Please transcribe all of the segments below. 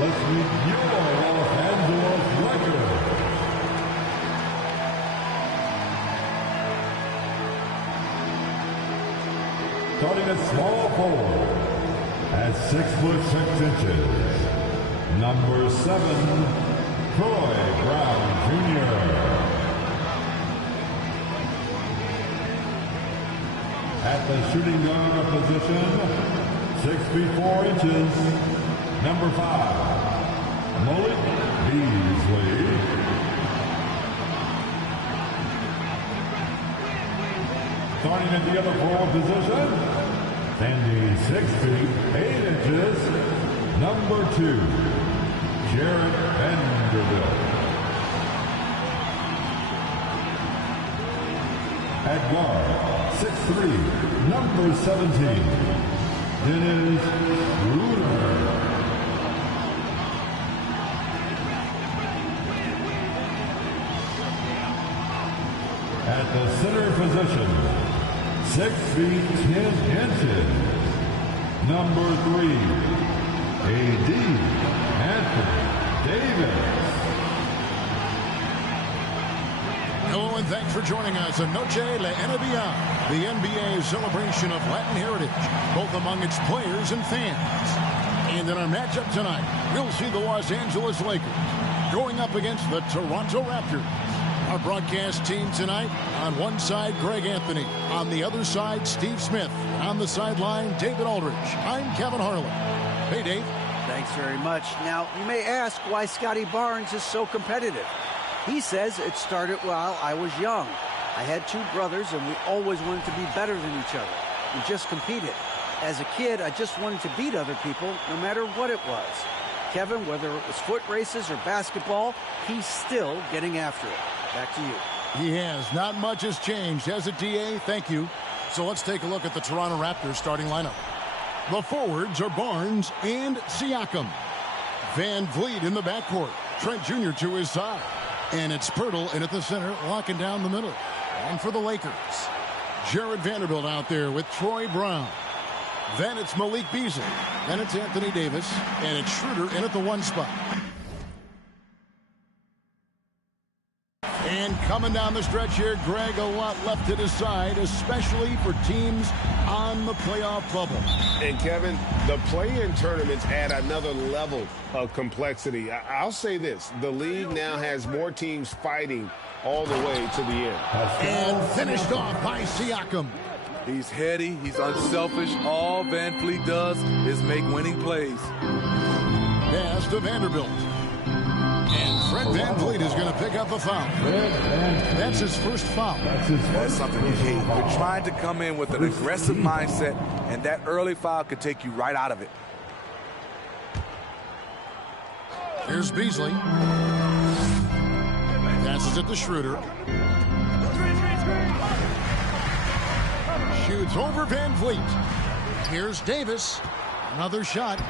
let's meet your Los Angeles Lakers. Starting at small forward, at 6'6", number 7, Troy Brown Jr. At the shooting guard position, 6'4", number 5, Malik Beasley. Starting at the other forward position, standing 6'8", number 2, Jared Vanderbilt. At guard, 6'3", number 17, Dennis Schroeder. At the center position, 6 feet 10 inches, number 3, A.D. Anthony Davis. Hello and thanks for joining us on Noche La NBA, the NBA celebration of Latin heritage, both among its players and fans. And in our matchup tonight, we'll see the Los Angeles Lakers going up against the Toronto Raptors. Our broadcast team tonight, on one side, Greg Anthony. On the other side, Steve Smith. On the sideline, David Aldridge. I'm Kevin Harlan. Hey, Dave. Thanks very much. Now, you may ask why Scotty Barnes is so competitive. He says it started while I was young. I had 2 brothers, and we always wanted to be better than each other. We just competed. As a kid, I just wanted to beat other people, no matter what it was. Kevin, whether it was foot races or basketball, he's still getting after it. Back to you. He has. Not much has changed, has it, D.A.? Thank you. So let's take a look at the Toronto Raptors starting lineup. The forwards are Barnes and Siakam. Van Vliet in the backcourt. Trent Jr. to his side. And it's Pirtle in at the center, locking down the middle. And for the Lakers, Jared Vanderbilt out there with Troy Brown. Then it's Malik Beasley. Then it's Anthony Davis. And it's Schroeder in at the 1 spot. And coming down the stretch here, Greg, a lot left to decide, especially for teams on the playoff bubble. And, Kevin, the play-in tournaments add another level of complexity. I'll say this. The league now has more teams fighting all the way to the end. And finished off by Siakam. He's heady. He's unselfish. All Van Vliet does is make winning plays. Pass to Vanderbilt. And Fred Van Vliet is going to pick up a foul. That's his first foul. That's something you hate. You're trying to come in with an aggressive mindset, and that early foul could take you right out of it. Here's Beasley. Passes it to Schroeder. Shoots over Van Vliet. Here's Davis. Another shot.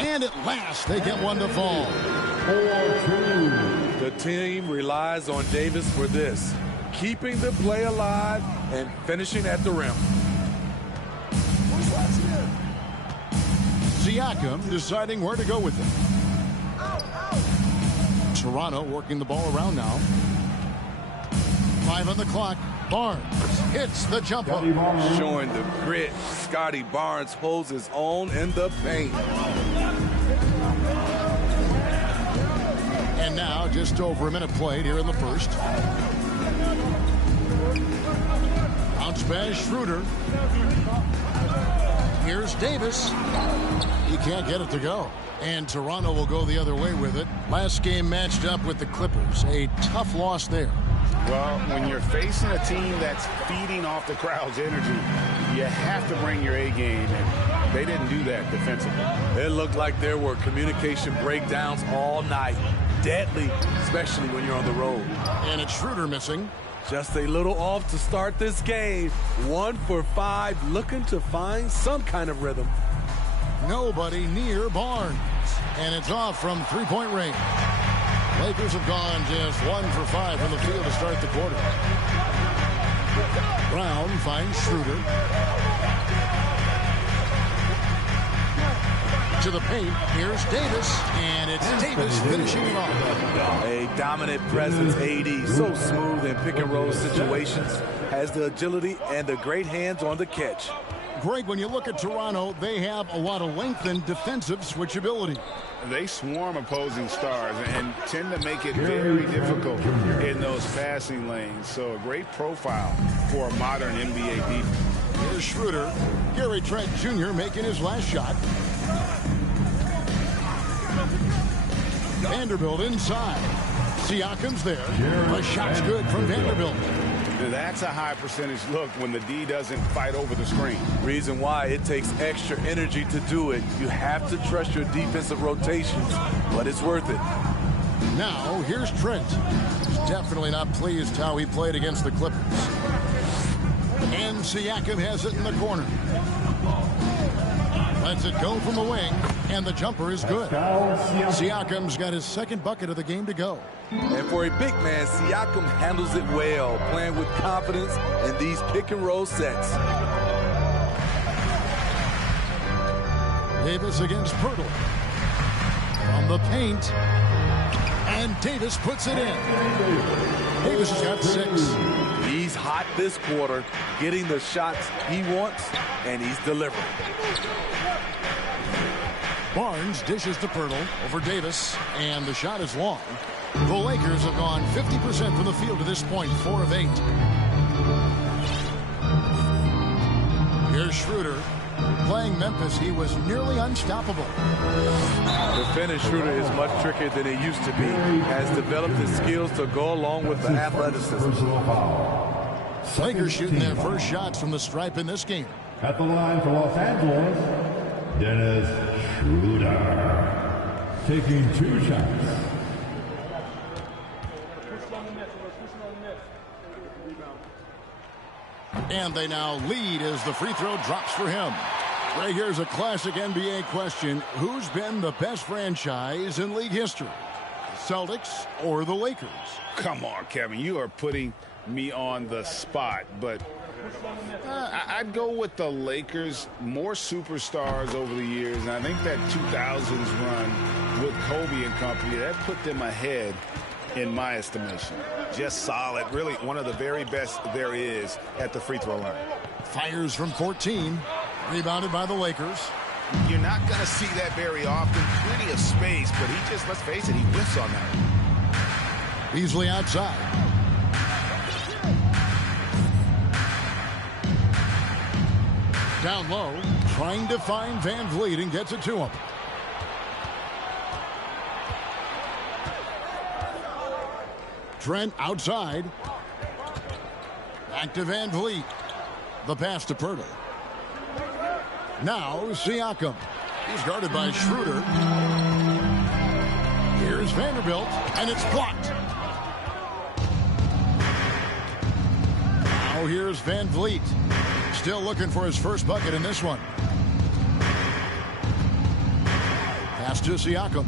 And at last, they get one to fall. 4-2. The team relies on Davis for this. Keeping the play alive and finishing at the rim. Siakam deciding where to go with it. Toronto working the ball around now. 5 on the clock. Barnes hits the jumper. Showing the grit. Scotty Barnes holds his own in the paint. And now just over a minute played here in the first. Bounce pass Schroeder. Here's Davis. He can't get it to go. And Toronto will go the other way with it. Last game matched up with the Clippers. A tough loss there. Well, when you're facing a team that's feeding off the crowd's energy, you have to bring your A game, and they didn't do that defensively. It looked like there were communication breakdowns all night. Deadly, especially when you're on the road. And it's Schroeder missing. Just a little off to start this game. 1 for 5, looking to find some kind of rhythm. Nobody near Barnes. And it's off from three-point range. Lakers have gone just 1 for 5 from the field to start the quarter. Brown finds Schroeder. To the paint, here's Davis, and it's Davis finishing it off. A dominant presence, AD, so smooth in pick-and-roll situations, has the agility and the great hands on the catch. Greg, when you look at Toronto, they have a lot of length and defensive switchability. They swarm opposing stars and tend to make it very difficult in those passing lanes. So a great profile for a modern NBA defense. Here's Schroeder. Gary Trent Jr. making his last shot. Vanderbilt inside. Siakam's there. The shot's good from Vanderbilt. That's a high percentage look when the D doesn't fight over the screen. Reason why it takes extra energy to do it. You have to trust your defensive rotations, but it's worth it. Now, here's Trent. He's definitely not pleased how he played against the Clippers. And Siakam has it in the corner. Lets it go from the wing, and the jumper is good. Siakam's got his second bucket of the game to go. And for a big man, Siakam handles it well, playing with confidence in these pick-and-roll sets. Davis against Pirtle. From the paint. And Davis puts it in. Davis has got 6. He's hot this quarter, getting the shots he wants, and he's delivering. Barnes dishes to Pirtle over Davis, and the shot is long. The Lakers have gone 50% from the field to this point, 4 of 8. Here's Schroeder. Playing Memphis, he was nearly unstoppable. Defending Schroeder is much trickier than it used to be. Has developed the skills to go along with the athleticism. Lakers shooting their first shots from the stripe in this game. At the line for Los Angeles, Dennis Schroeder. Taking 2 shots. And they now lead as the free throw drops for him. Right here's a classic NBA question. Who's been the best franchise in league history? The Celtics or the Lakers? Come on, Kevin. You are putting me on the spot. But I'd go with the Lakers. More superstars over the years. And I think that 2000s run with Kobe and company, that put them ahead in my estimation. Just solid. Really one of the very best there is at the free throw line. Fires from 14. Rebounded by the Lakers. You're not going to see that very often. Plenty of space, but he just, let's face it, he whiffs on that. Beasley outside. Down low, trying to find Van Vliet and gets it to him. Trent outside. Back to Van Vliet. The pass to Pirtle. Now Siakam. He's guarded by Schroeder. Here's Vanderbilt, and it's blocked. Now here's Van Vliet. Still looking for his first bucket in this one. Pass to Siakam.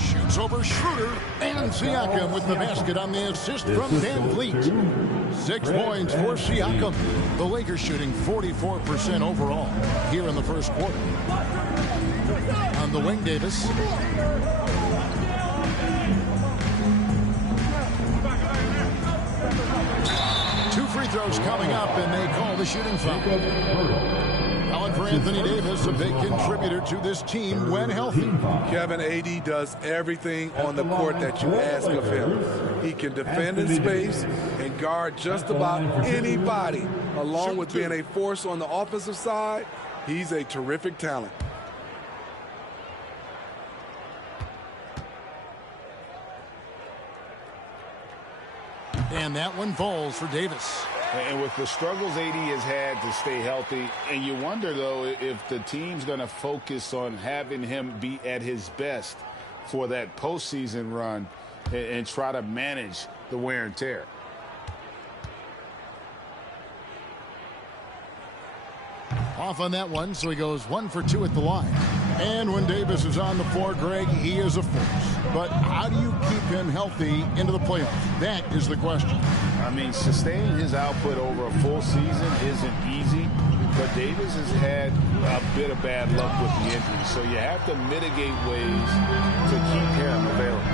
Shoots over Schroeder, and Siakam with the basket on the assist from Van Vliet. 6 points for Siakam. The Lakers shooting 44% overall here in the first quarter. On the wing, Davis. 2 free throws coming up, and they call the shooting foul. For Anthony Davis, a big contributor to this team when healthy. Kevin, AD does everything on the court that you ask of him. He can defend in space and guard just about anybody. Along with being a force on the offensive side, he's a terrific talent. And that one falls for Davis. And with the struggles AD has had to stay healthy, and you wonder, though, if the team's going to focus on having him be at his best for that postseason run and try to manage the wear and tear. Off on that one, so he goes 1 for 2 at the line. And when Davis is on the floor, Greg, he is a force. But how do you keep him healthy into the playoffs? That is the question. I mean, sustaining his output over a full season isn't easy, but Davis has had a bit of bad luck with the injury, so you have to mitigate ways to keep him available.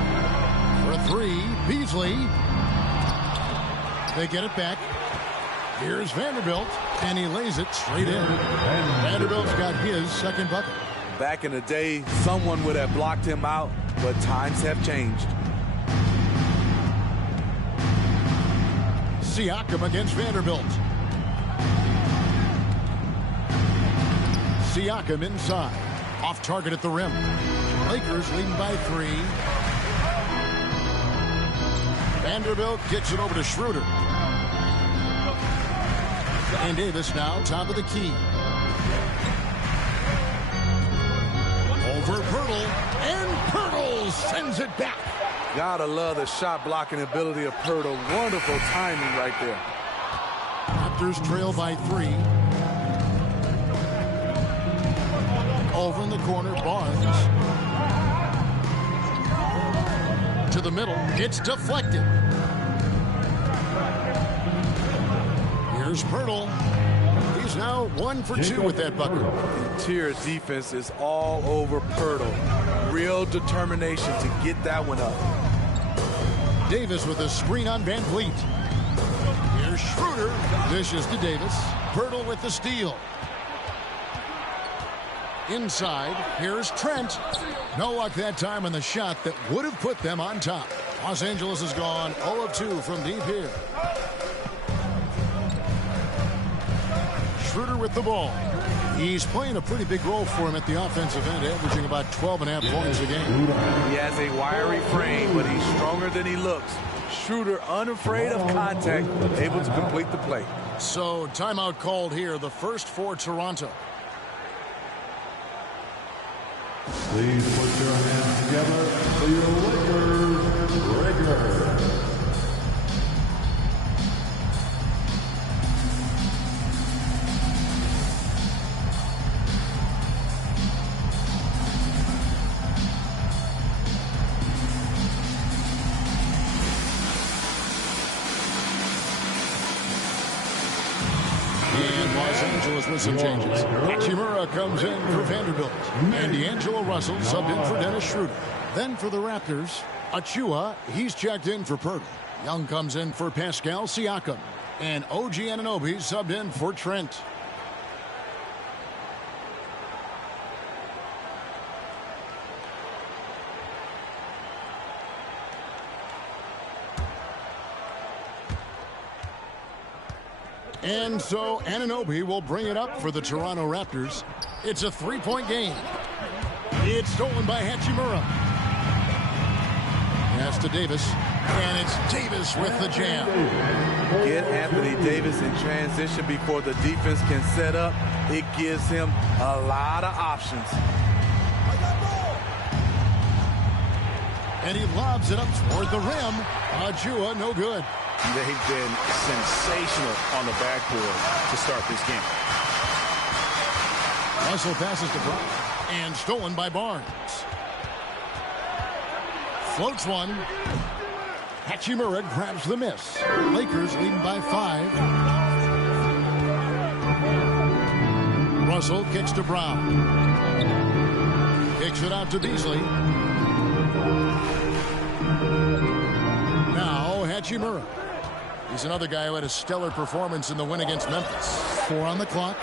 For three, Beasley. They get it back. Here's Vanderbilt, and he lays it straight in. Vanderbilt's got his second bucket. Back in the day, someone would have blocked him out, but times have changed. Siakam against Vanderbilt. Siakam inside. Off target at the rim. Lakers leading by 3. Vanderbilt gets it over to Schroeder. And Davis now top of the key. Over Pirtle, and Pirtle sends it back. Gotta love the shot blocking ability of Pirtle. Wonderful timing right there. Raptors trail by 3. Over in the corner, Barnes. To the middle, it's deflected. Here's Pirtle. He's now 1 for 2 with that bucket. Interior defense is all over Pirtle. Real determination to get that one up. Davis with a screen on Van Vliet. Here's Schroeder. Dishes to Davis. Pirtle with the steal. Inside, here's Trent. No luck that time on the shot that would have put them on top. Los Angeles has gone 0 of 2 from deep here. Schroeder with the ball. He's playing a pretty big role for him at the offensive end, averaging about 12.5 points a game. He has a wiry frame, but he's stronger than he looks. Schroeder, unafraid of contact, able to complete the play. So, timeout called here, the first for Toronto. Please put your hands together for your Lakers. With some changes. Hachimura comes in for Vanderbilt. And D'Angelo Russell subbed in for Dennis Schroeder. Then for the Raptors, Achua, he's checked in for Pirtle. Young comes in for Pascal Siakam. And OG Anunoby subbed in for Trent. And so Anunoby will bring it up for the Toronto Raptors. It's a 3-point game. It's stolen by Hachimura. Pass to Davis. And it's Davis with the jam. Get Anthony Davis in transition before the defense can set up. It gives him a lot of options. And he lobs it up toward the rim. Achua, no good. They've been sensational on the backboard to start this game. Russell passes to Brown. And stolen by Barnes. Floats one. Hachimura grabs the miss. Lakers leading by 5. Russell kicks to Brown. Kicks it out to Beasley. Now Hachimura. He's another guy who had a stellar performance in the win against Memphis. 4 on the clock.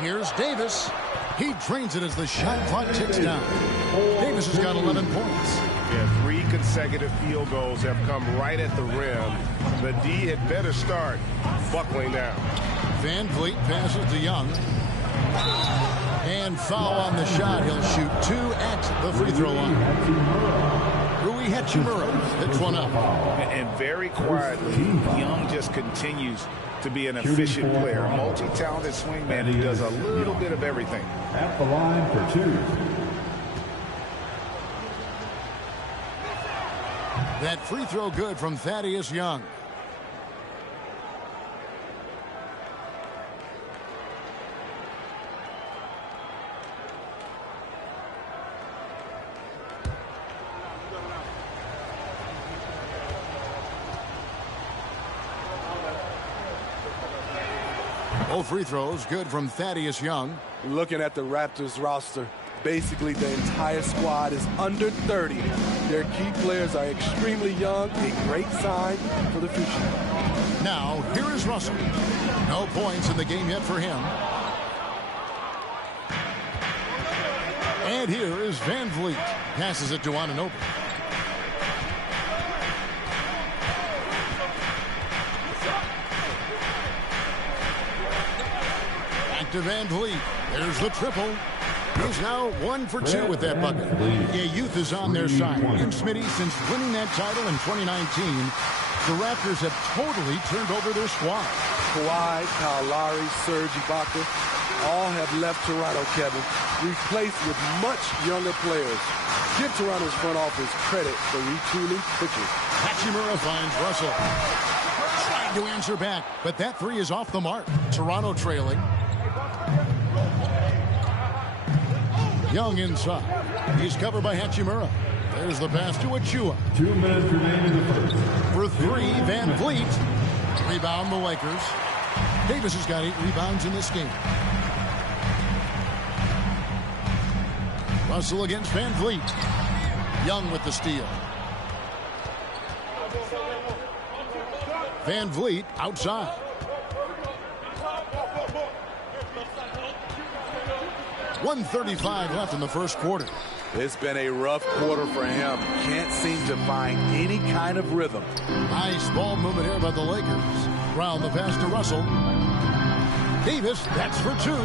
Here's Davis. He drains it as the shot clock ticks down. Davis has got 11 points. Yeah, 3 consecutive field goals have come right at the rim. The D had better start buckling down. Van Vliet passes to Young. And foul on the shot. He'll shoot 2 at the free throw line. Rui Hachimura hits one up. And very quietly, Young just continues to be an efficient player. Multi-talented swingman who does a little bit of everything. At the line for 2. That free throw good from Thaddeus Young. Both free throws good from Thaddeus Young. Looking at the Raptors roster, basically the entire squad is under 30. Their key players are extremely young, a great sign for the future. Now, here is Russell. No points in the game yet for him. And here is Van Vliet. Passes it to Anunoby. Back to Van Vliet. There's the triple. He's now 1 for 2 with that bucket. Yeah, youth is on their side. And Smitty, since winning that title in 2019, the Raptors have totally turned over their squad. Kawhi, Kyle Lowry, Serge Ibaka, all have left Toronto, Kevin, replaced with much younger players. Give Toronto's front office credit for retooling quickly. Hachimura finds Russell. Trying to answer back, but that three is off the mark. Toronto trailing. Young inside. He's covered by Hachimura. There's the pass to Achua. 2 minutes remaining in the first. For three, Van Vliet. Rebound the Lakers. Davis has got 8 rebounds in this game. Russell against Van Vliet. Young with the steal. Van Vliet outside. .135 left in the first quarter. It's been a rough quarter for him. Can't seem to find any kind of rhythm. Nice ball movement here by the Lakers. Round the pass to Russell. Davis, that's for 2.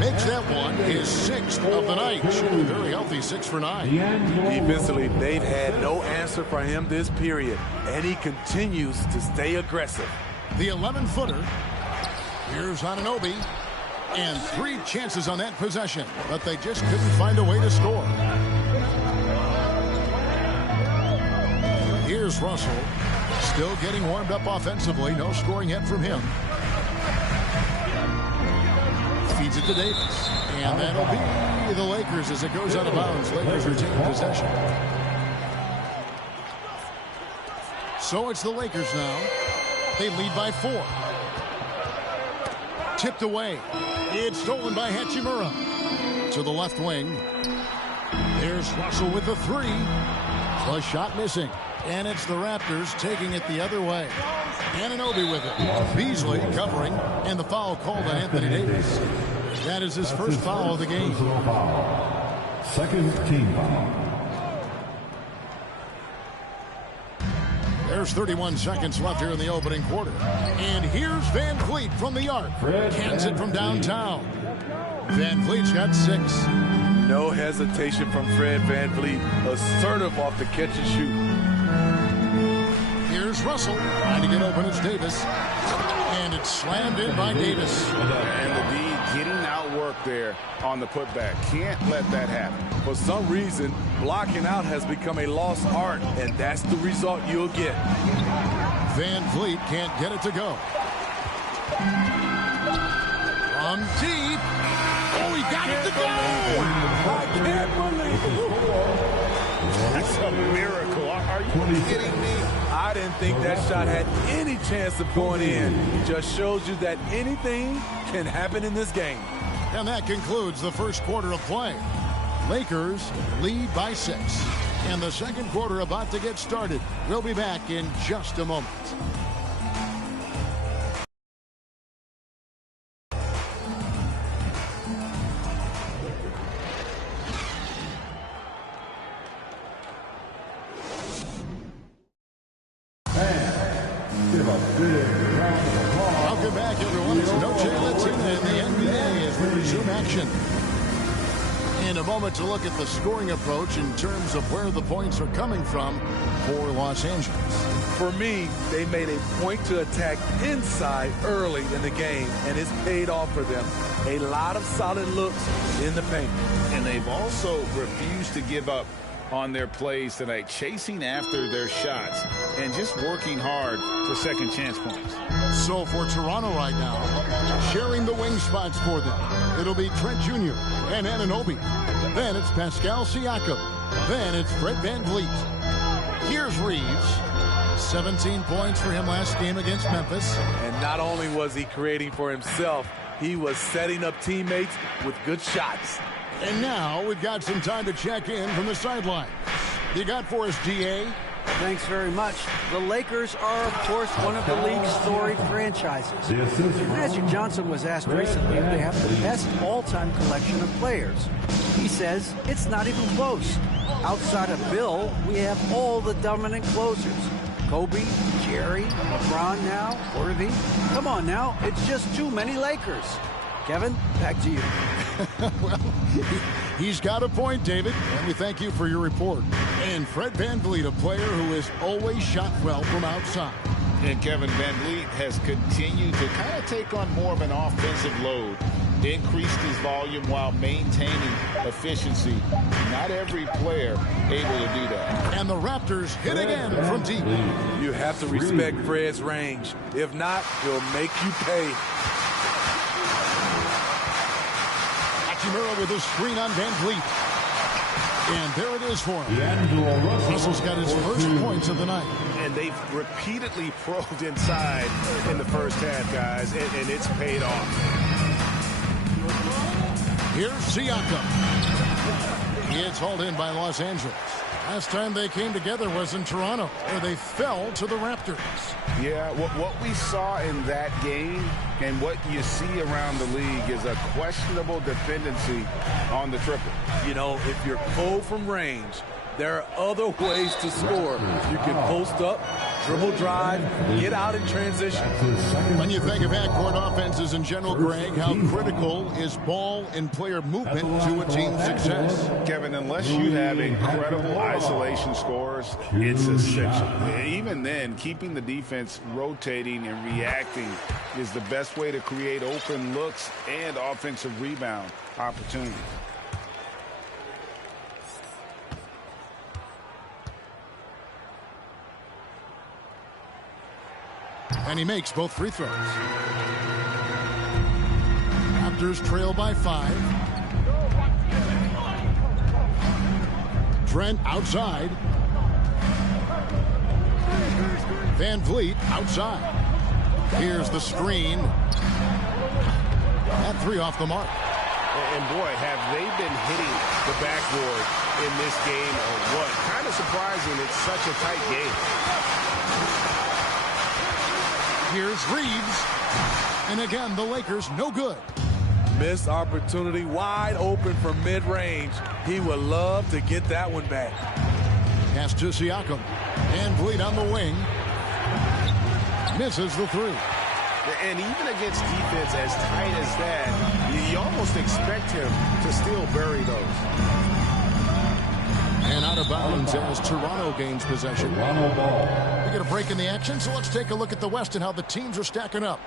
Makes that one his 6th of the night. Should be very healthy, 6 for 9. Defensively, they've had no answer for him this period, and he continues to stay aggressive. The 11-footer. Here's Anunoby. And 3 chances on that possession, but they just couldn't find a way to score. Here's Russell. Still getting warmed up offensively. No scoring yet from him. Feeds it to Davis. And that'll be the Lakers as it goes out of bounds. Lakers retain possession. So it's the Lakers now. They lead by 4. Tipped away. It's stolen by Hachimura. To the left wing. There's Russell with the 3. The shot missing. And it's the Raptors taking it the other way. Anunoby with it. Beasley covering. And the foul called on Anthony Davis. That is his first foul of the game. Second team foul. There's 31 seconds left here in the opening quarter. And here's Van Vliet from the arc. Cans it from downtown. Van Vliet's got 6. No hesitation from Fred Van Vliet. Assertive off the catch and shoot. Here's Russell trying to get open. It's Davis. And it's slammed in by Davis. And the D getting outworked there on the putback. Can't let that happen. For some reason, blocking out has become a lost art, and that's the result you'll get. Van Vliet can't get it to go. From deep. Oh, he got it to go! I can't believe it. That's a miracle. Are you kidding me? I didn't think that shot had any chance of going in. Just shows you that anything can happen in this game. And that concludes the first quarter of play. Lakers lead by 6. And the second quarter about to get started. We'll be back in just a moment. Welcome back, everyone. It's No Chance in the NBA as we resume action. In a moment to look at the scoring approach in terms of where the points are coming from for Los Angeles. For me, they made a point to attack inside early in the game, and it's paid off for them. A lot of solid looks in the paint. And they've also refused to give up on their plays tonight, chasing after their shots and just working hard for second chance points. So for Toronto right now, sharing the wing spots for them, it'll be Trent Jr. and Anunoby. Then it's Pascal Siakam. Then it's Fred Van Vliet. Here's Reeves. 17 points for him last game against Memphis. And not only was he creating for himself, he was setting up teammates with good shots. And now we've got some time to check in from the sideline. You got for us, DA? Thanks very much. The Lakers are, of course, one of the league's storied franchises. Magic Johnson was asked recently if they have the best all-time collection of players. He says it's not even close. Outside of Bill, we have all the dominant closers. Kobe, Jerry, LeBron now, Worthy. Come on now, it's just too many Lakers. Kevin, back to you. Well, he's got a point, David, and we thank you for your report. And Fred VanVleet, a player who has always shot well from outside. And Kevin VanVleet has continued to kind of take on more of an offensive load, increased his volume while maintaining efficiency. Not every player able to do that. And the Raptors hit again from deep. You have to respect Fred's range. If not, he'll make you pay. Hachimura with a screen on VanVleet. And there it is for him. Russell's got his first points of the night. And they've repeatedly probed inside in the first half, guys, and it's paid off. Here's Siakam. It's hauled in by Los Angeles. Last time they came together was in Toronto, where they fell to the Raptors. Yeah, what we saw in that game and what you see around the league is a questionable dependency on the triple. You know, if you're cold from range, there are other ways to score. You can post up, dribble drive, get out in transition. When you think of backcourt offenses in general, Greg, how critical is ball and player movement to a team's success? Kevin, unless you have incredible isolation scores, it's essential. Even then, keeping the defense rotating and reacting is the best way to create open looks and offensive rebound opportunities. And he makes both free throws. Raptors trail by 5. Trent outside. VanVleet outside. Here's the screen. That 3 off the mark. And boy, have they been hitting the backboard in this game or what? Kind of surprising it's such a tight game. Here's Reeves. And again, the Lakers no good. Missed opportunity, wide open from mid-range. He would love to get that one back. Pass to Siakam. VanVleet on the wing. Misses the 3. And even against defense as tight as that, you almost expect him to still bury those. And out of bounds as Toronto gains possession. We get a break in the action, so let's take a look at the West and how the teams are stacking up.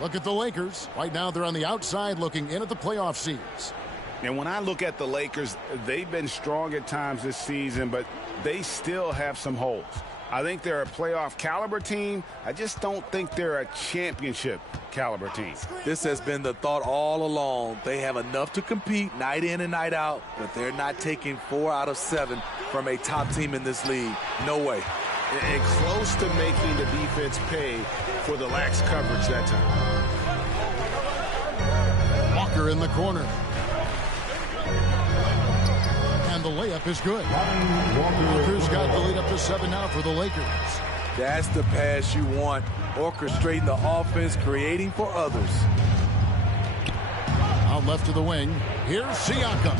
Look at the Lakers. Right now they're on the outside looking in at the playoff seeds. And when I look at the Lakers, they've been strong at times this season, but they still have some holes. I think they're a playoff caliber team. I just don't think they're a championship caliber team. This has been the thought all along. They have enough to compete night in and night out, but they're not taking 4 out of 7 from a top team in this league. No way. And close to making the defense pay for the lax coverage that time. Walker in the corner. And the layup is good. Walker's got the lead up to 7 now for the Lakers. That's the pass you want. Orchestrating the offense, creating for others. Out left to the wing. Here's Siakam.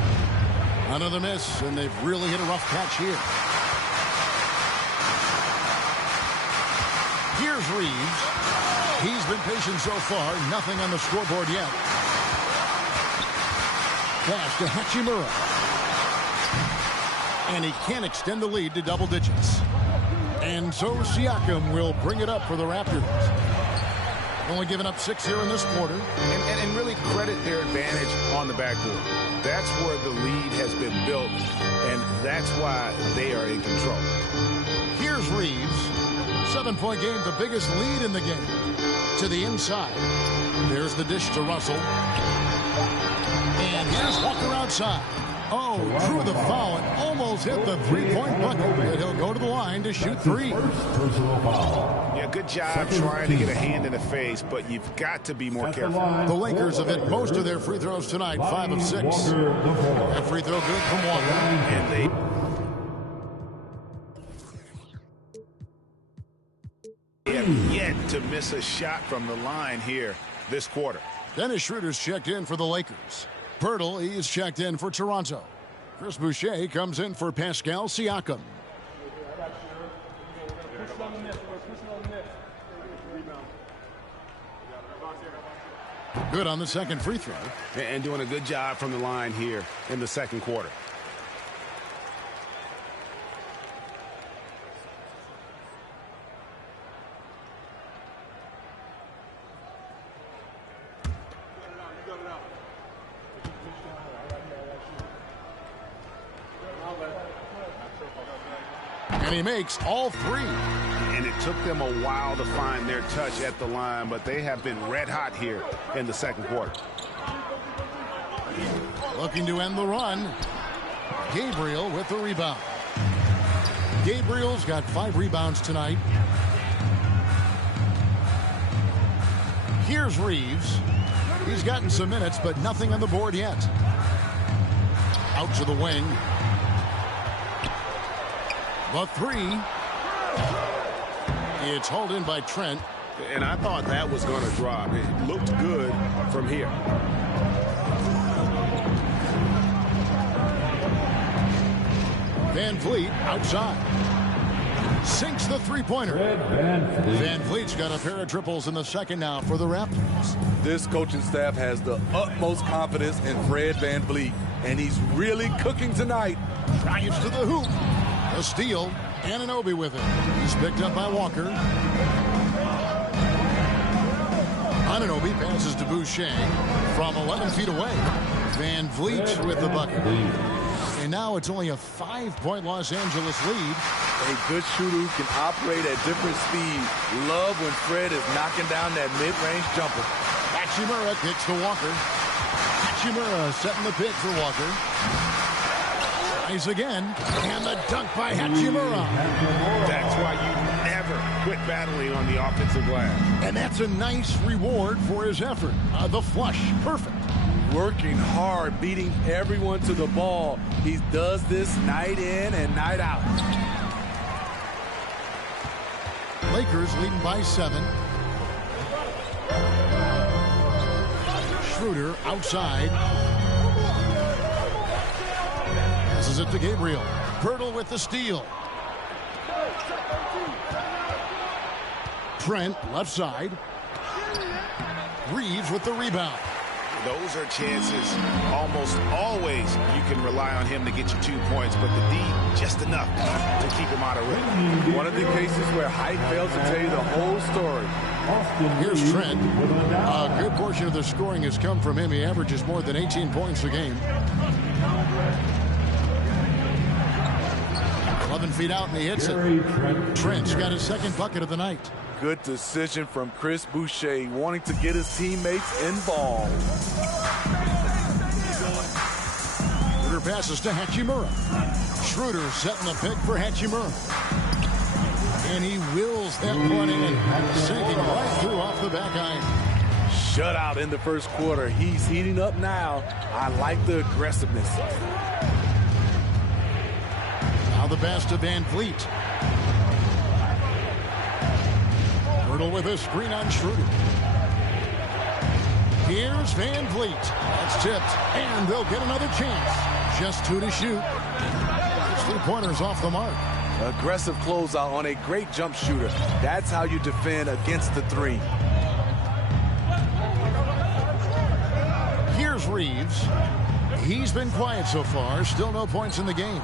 Another miss, and they've really hit a rough catch here. Here's Reeves. He's been patient so far. Nothing on the scoreboard yet. Pass to Hachimura. And he can't extend the lead to double digits. And so Siakam will bring it up for the Raptors. Only giving up 6 here in this quarter. And really credit their advantage on the backboard. That's where the lead has been built, and that's why they are in control. Here's Reeves. 7-point game, the biggest lead in the game. To the inside. There's the dish to Russell. And here's Walker outside. Oh, drew the foul and almost hit the three-point bucket. And he'll go to the line to shoot three. Personal foul. Yeah, good job trying to get a hand in the face, but you've got to be more careful. The Lakers have hit most of their free throws tonight, 5 of 6. That free throw good from Walker. And they have yet to miss a shot from the line here this quarter. Dennis Schroeder's checked in for the Lakers. Pirtle, he's checked in for Toronto. Chris Boucher comes in for Pascal Siakam. Good on the second free throw. And doing a good job from the line here in the second quarter. And he makes all three. And it took them a while to find their touch at the line, but they have been red hot here in the second quarter. Looking to end the run. Gabriel with the rebound. Gabriel's got 5 rebounds tonight. Here's Reeves. He's gotten some minutes, but nothing on the board yet. Out to the wing. The three. It's hauled in by Trent. And I thought that was going to drop. It looked good from here. Van Vliet outside. Sinks the three-pointer. Van Vliet's got a pair of triples in the second now for the Raptors. This coaching staff has the utmost confidence in Fred Van Vliet, and he's really cooking tonight. Drives to the hoop. A steal. Anunoby with it. He's picked up by Walker. Anunoby passes to Boucher from 11 feet away. Van Vliet with the bucket. And now it's only a 5-point Los Angeles lead. A good shooter who can operate at different speeds. Love when Fred is knocking down that mid-range jumper. Hachimura kicks to Walker. Hachimura setting the pick for Walker. Tries again. And the dunk by Hachimura. That's why you never quit battling on the offensive glass. And that's a nice reward for his effort. The flush. Perfect. Working hard, beating everyone to the ball. He does this night in and night out. Lakers leading by 7. Schroeder outside. Passes it to Gabriel. Pirtle with the steal. Trent left side. Reeves with the rebound. Those are chances almost always you can rely on him to get you 2 points, but the D just enough to keep him out of rhythm. One of the cases where height fails to tell you the whole story. Here's Trent. A good portion of the scoring has come from him. He averages more than 18 points a game. 11 feet out and he hits it. Trent's got his second bucket of the night. Good decision from Chris Boucher, wanting to get his teammates involved. Schroeder passes to Hachimura. Schroeder setting the pick for Hachimura. And he wills that one in, sinking right through off the back iron. Shutout in the first quarter. He's heating up now. I like the aggressiveness. Now the pass to Van Vliet. Pirtle with a screen on Schroeder. Here's Van Vliet. That's tipped, and they'll get another chance. Just 2 to shoot. 3-pointers off the mark. Aggressive closeout on a great jump shooter. That's how you defend against the three. Here's Reeves. He's been quiet so far. Still no points in the game.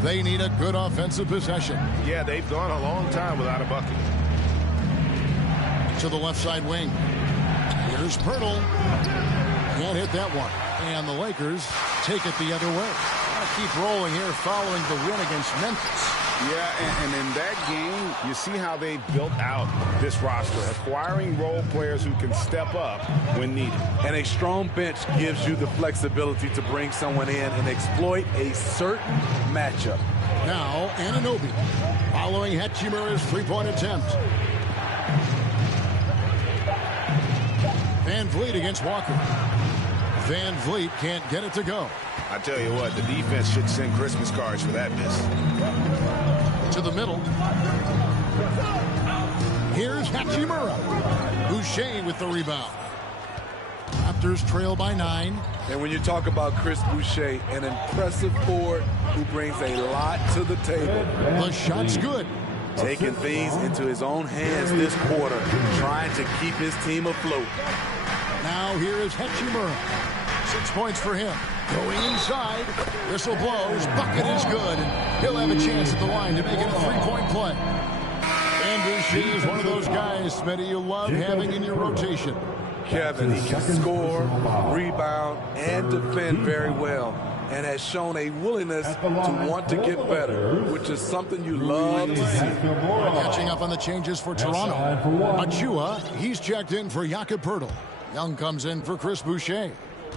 They need a good offensive possession. Yeah, they've gone a long time without a bucket. To the left side wing. Here's Pirtle. Can't hit that one. And the Lakers take it the other way. Keep rolling here following the win against Memphis. Yeah, and in that game, you see how they built out this roster, acquiring role players who can step up when needed. And a strong bench gives you the flexibility to bring someone in and exploit a certain matchup. Now, Anunoby, following Hachimura's three-point attempt. Van Vliet against Walker. Van Vliet can't get it to go. I tell you what, the defense should send Christmas cards for that miss. To the middle. Here's Hachimura. Boucher with the rebound. Raptors trail by 9. And when you talk about Chris Boucher, an impressive forward who brings a lot to the table. The shot's good. Taking things into his own hands this quarter, trying to keep his team afloat. Now here is Hachimura. 6 points for him. Going inside. Whistle blows. Bucket is good. And he'll have a chance at the line to make it a three-point play. And Boucher is one of those guys, Smitty, you love having in your rotation. Kevin, he can score, rebound, and defend very well, and has shown a willingness to want to get better, which is something you love to see. Catching up on the changes for Toronto. Achua, he's checked in for Jakob Poeltl. Young comes in for Chris Boucher.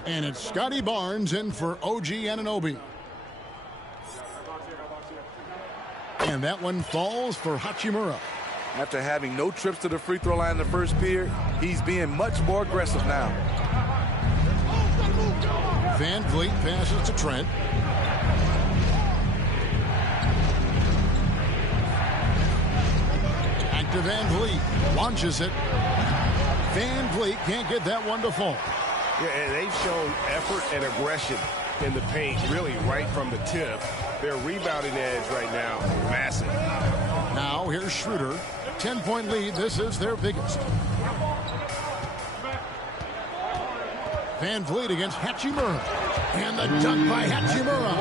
And it's Scotty Barnes in for OG Anunoby. And that one falls for Hachimura. After having no trips to the free throw line in the first period, he's being much more aggressive now. Van Vliet passes to Trent. Back to Van Vliet. Launches it. Van Vliet can't get that one to fall. Yeah, and they've shown effort and aggression in the paint, really right from the tip. Their rebounding edge right now, massive. Now here's Schroeder. 10-point lead. This is their biggest. Van Vliet against Hachimura. And the dunk by Hachimura.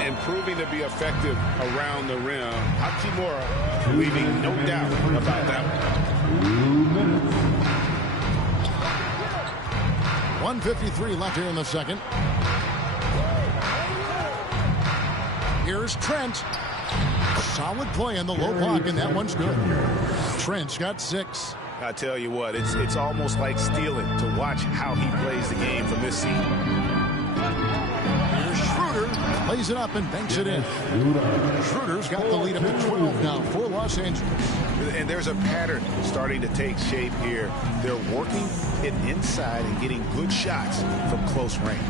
And proving to be effective around the rim. Hachimura leaving no doubt about that one. 2 minutes. 1:53 left here in the second. Here's Trent. Solid play in the low block, and that one's good. Trent's got 6. I tell you what, it's almost like stealing to watch how he plays the game from this seat. Here's Schroeder. Lays it up and banks it in. Schroeder's got the lead up to 12 now for Los Angeles. And there's a pattern starting to take shape here. They're working it inside and getting good shots from close range.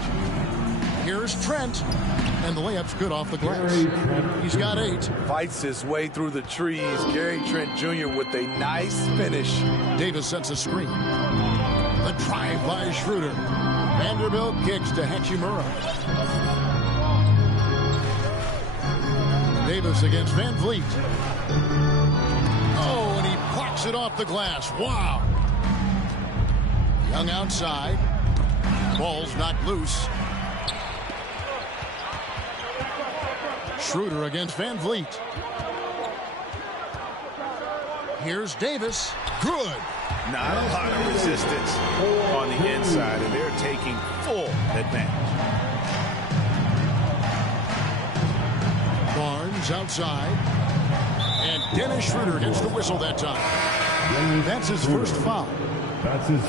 Here's Trent. And the layup's good off the glass. He's got 8. Fights his way through the trees. Gary Trent Jr. with a nice finish. Davis sets a screen. The drive by Schroeder. Vanderbilt kicks to Hachimura. Davis against Van Vliet. Oh, and he blocks it off the glass. Wow. Young outside. Ball's knocked loose. Schroeder against Van Vliet. Here's Davis. Good. Not a lot of resistance on the inside, and they're taking full advantage. Barnes outside. And Dennis Schroeder gets the whistle that time. That's his first foul.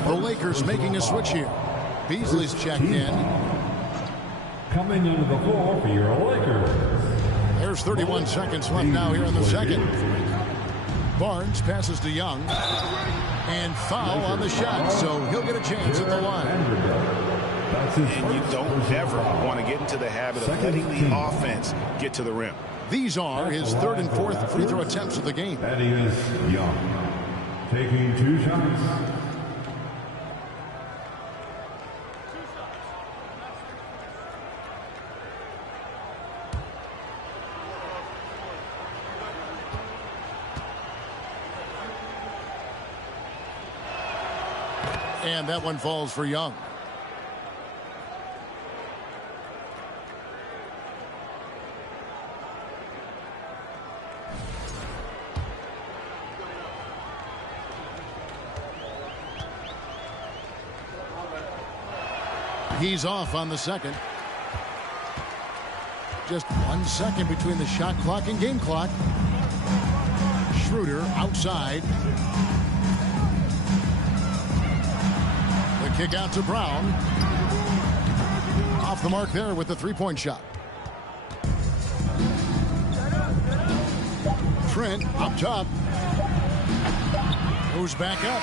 The Lakers making a switch here. Beasley's checked in. Coming into the floor for your Lakers. There's 31 seconds left now here in the second. Barnes passes to Young. And foul on the shot, so he'll get a chance at the line. And you don't ever want to get into the habit of letting the offense get to the rim. These are his 3rd and 4th free throw attempts of the game. That is Young. Taking 2 shots. And that one falls for Young. He's off on the second. Just 1 second between the shot clock and game clock. Schroeder outside. The kick out to Brown. Off the mark there with the three-point shot. Trent up top. Moves back up.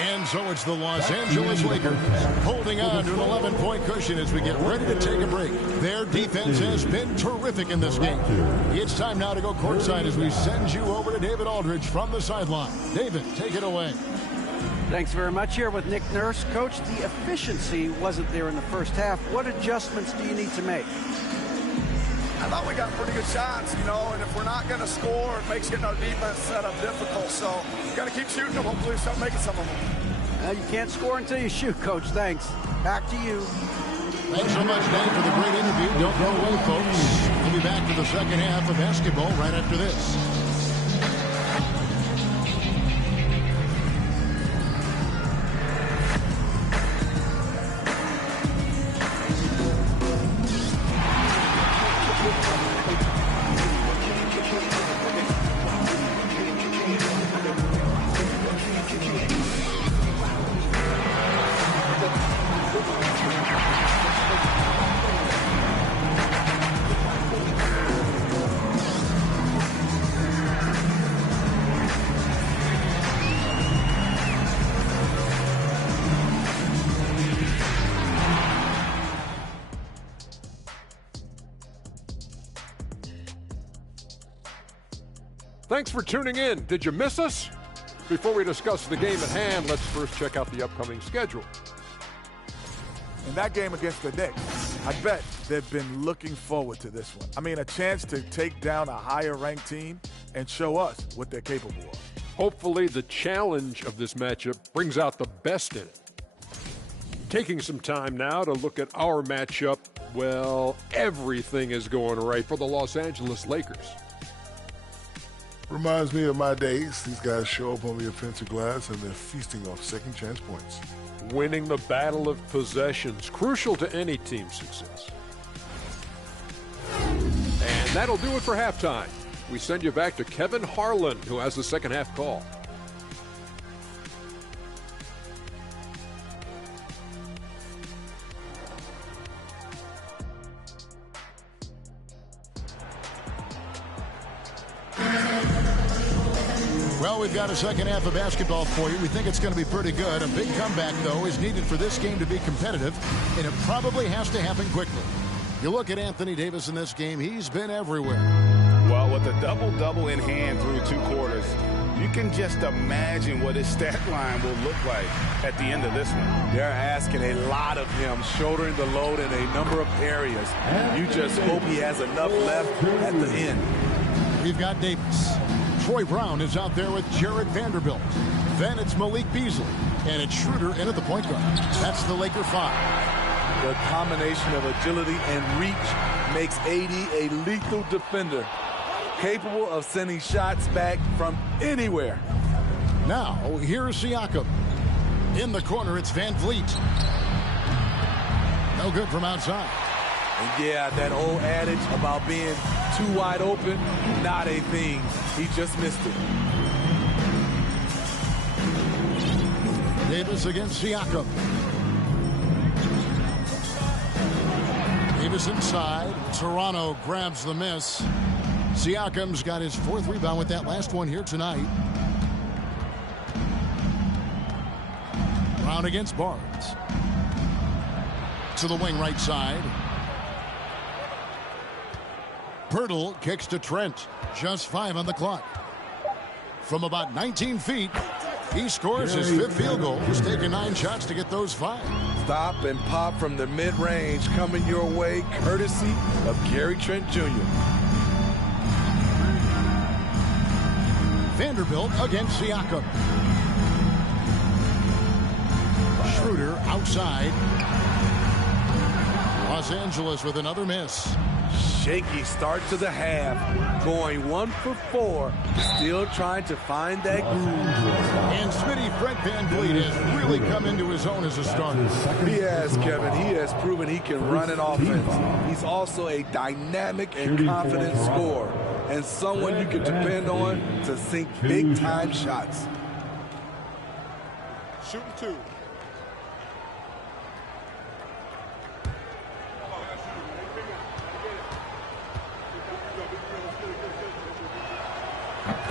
And so it's the Los Angeles Lakers holding on to an 11-point cushion as we get ready to take a break. Their defense has been terrific in this game. It's time now to go courtside as we send you over to David Aldridge from the sideline. David, take it away. Thanks very much. Here with Nick Nurse. Coach, the efficiency wasn't there in the first half. What adjustments do you need to make? I thought we got pretty good shots, you know, and if we're not going to score, it makes getting our defense set up difficult. So got to keep shooting them. Hopefully start making some of them. You can't score until you shoot, Coach. Thanks. Back to you. Thanks so much, Dave, for the great interview. Don't go away, folks. We'll be back to the second half of basketball right after this. Thanks for tuning in. Did you miss us? Before we discuss the game at hand, let's first check out the upcoming schedule. In that game against the Knicks, I bet they've been looking forward to this one. I mean, a chance to take down a higher-ranked team and show us what they're capable of. Hopefully, the challenge of this matchup brings out the best in it. Taking some time now to look at our matchup, well, everything is going right for the Los Angeles Lakers. Reminds me of my days. These guys show up on the offensive glass and they're feasting off second chance points. Winning the battle of possessions, crucial to any team's success. And that'll do it for halftime. We send you back to Kevin Harlan, who has the second half call. Well, we've got a second half of basketball for you. We think it's going to be pretty good. A big comeback, though, is needed for this game to be competitive, and it probably has to happen quickly. You look at Anthony Davis in this game, he's been everywhere. Well, with a double-double in hand through 2 quarters, you can just imagine what his stat line will look like at the end of this one. They're asking a lot of him, shouldering the load in a number of areas. You just hope he has enough left at the end. We've got Davis. Troy Brown is out there with Jared Vanderbilt. Then it's Malik Beasley. And it's Schroeder in at the point guard. That's the Laker 5. The combination of agility and reach makes AD a lethal defender, capable of sending shots back from anywhere. Now, here's Siakam. In the corner, it's Van Vliet. No good from outside. And yeah, that old adage about being too wide open, not a thing. He just missed it. Davis against Siakam. Davis inside. Toronto grabs the miss. Siakam's got his 4th rebound with that last one here tonight. Brown against Barnes. To the wing right side. Pirtle kicks to Trent. Just 5 on the clock. From about 19 feet, he scores his 5th field goal. He's taken 9 shots to get those 5. Stop and pop from the mid-range coming your way, courtesy of Gary Trent Jr. Vanderbilt against Siakam. Schroeder outside. Los Angeles with another miss. Shaky start to the half, going 1 for 4, still trying to find that groove. And Smitty Fred Van Vliet has really come into his own as a starter. He has, Kevin. He has proven he can run an offense. He's also a dynamic and confident scorer, and someone you can depend on to sink big-time shots. Shooting 2.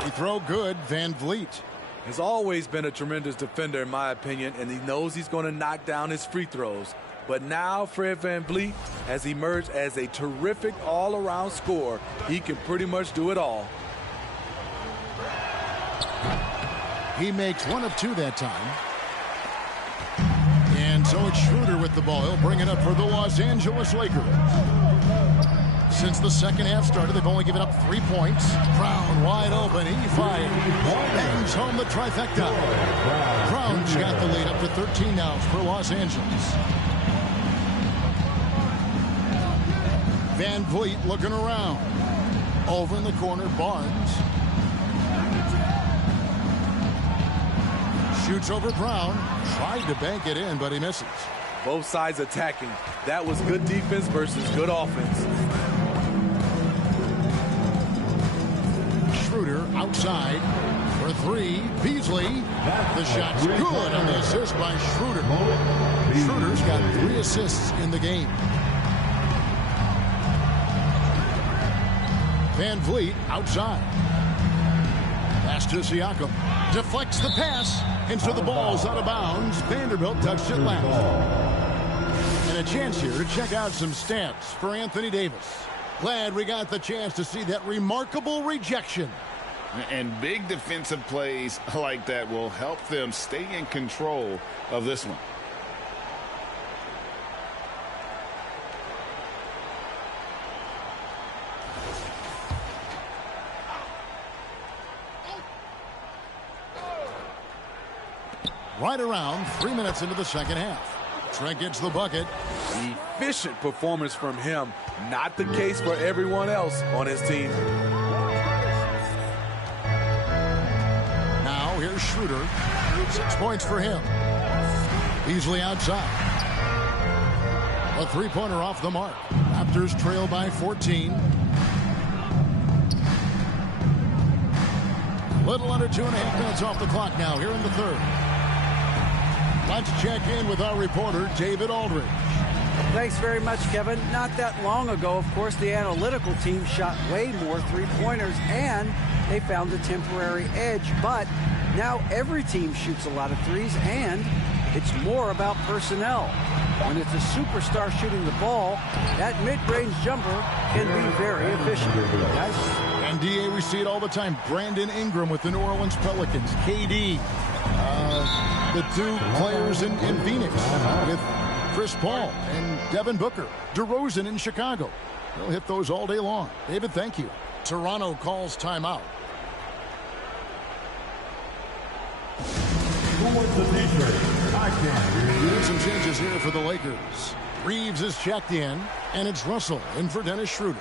He throw good, Van Vliet. Has always been a tremendous defender, in my opinion, and he knows he's going to knock down his free throws. But now Fred Van Vliet has emerged as a terrific all-around scorer. He can pretty much do it all. He makes 1 of 2 that time. And so it's Schroeder with the ball. He'll bring it up for the Los Angeles Lakers. Since the second half started, they've only given up 3 points. Brown wide open. He fires. Bangs home the trifecta. Brown's got the lead up to 13 now for Los Angeles. Van Vliet looking around. Over in the corner, Barnes. Shoots over Brown. Tried to bank it in, but he misses. Both sides attacking. That was good defense versus good offense. Schroeder outside for 3. Beasley. The shot's good on the assist by Schroeder. Schroeder's got 3 assists in the game. Van Vliet outside. Pass to Siakam. Deflects the pass. And so the ball's out of bounds. Vanderbilt touched it last. And a chance here to check out some stats for Anthony Davis. Glad we got the chance to see that remarkable rejection. And big defensive plays like that will help them stay in control of this one. Right around 3 minutes into the second half. Trent gets the bucket. Efficient performance from him. Not the case for everyone else on his team. Now here's Schroeder. 6 points for him. Beasley outside. A 3-pointer off the mark. Raptors trail by 14. Little under 2.5 minutes off the clock now here in the third. Let's check in with our reporter, David Aldridge. Thanks very much, Kevin. Not that long ago, of course, the analytical team shot way more three-pointers, and they found a temporary edge. But now every team shoots a lot of threes, and it's more about personnel. When it's a superstar shooting the ball, that mid-range jumper can be very efficient. Guys? And, D.A., we see it all the time. Brandon Ingram with the New Orleans Pelicans. KD. The 2 players in Phoenix with Chris Paul and Devin Booker. DeRozan in Chicago. They'll hit those all day long. David, thank you. Toronto calls timeout. Some changes here for the Lakers. Reeves is checked in, and it's Russell in for Dennis Schroeder.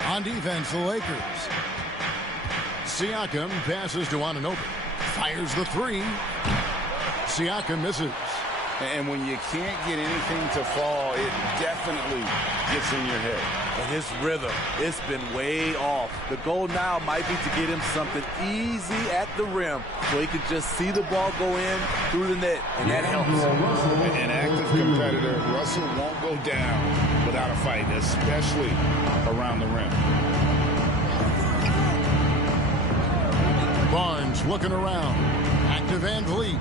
On defense, the Lakers. Siakam passes to Anunoby. Fires the 3. Siakam misses. And when you can't get anything to fall, it definitely gets in your head. And his rhythm, it's been way off. The goal now might be to get him something easy at the rim so he can just see the ball go in through the net, and that helps. An active competitor, Russell won't go down without a fight, especially around the rim. Barnes looking around. Back to Van Vliet.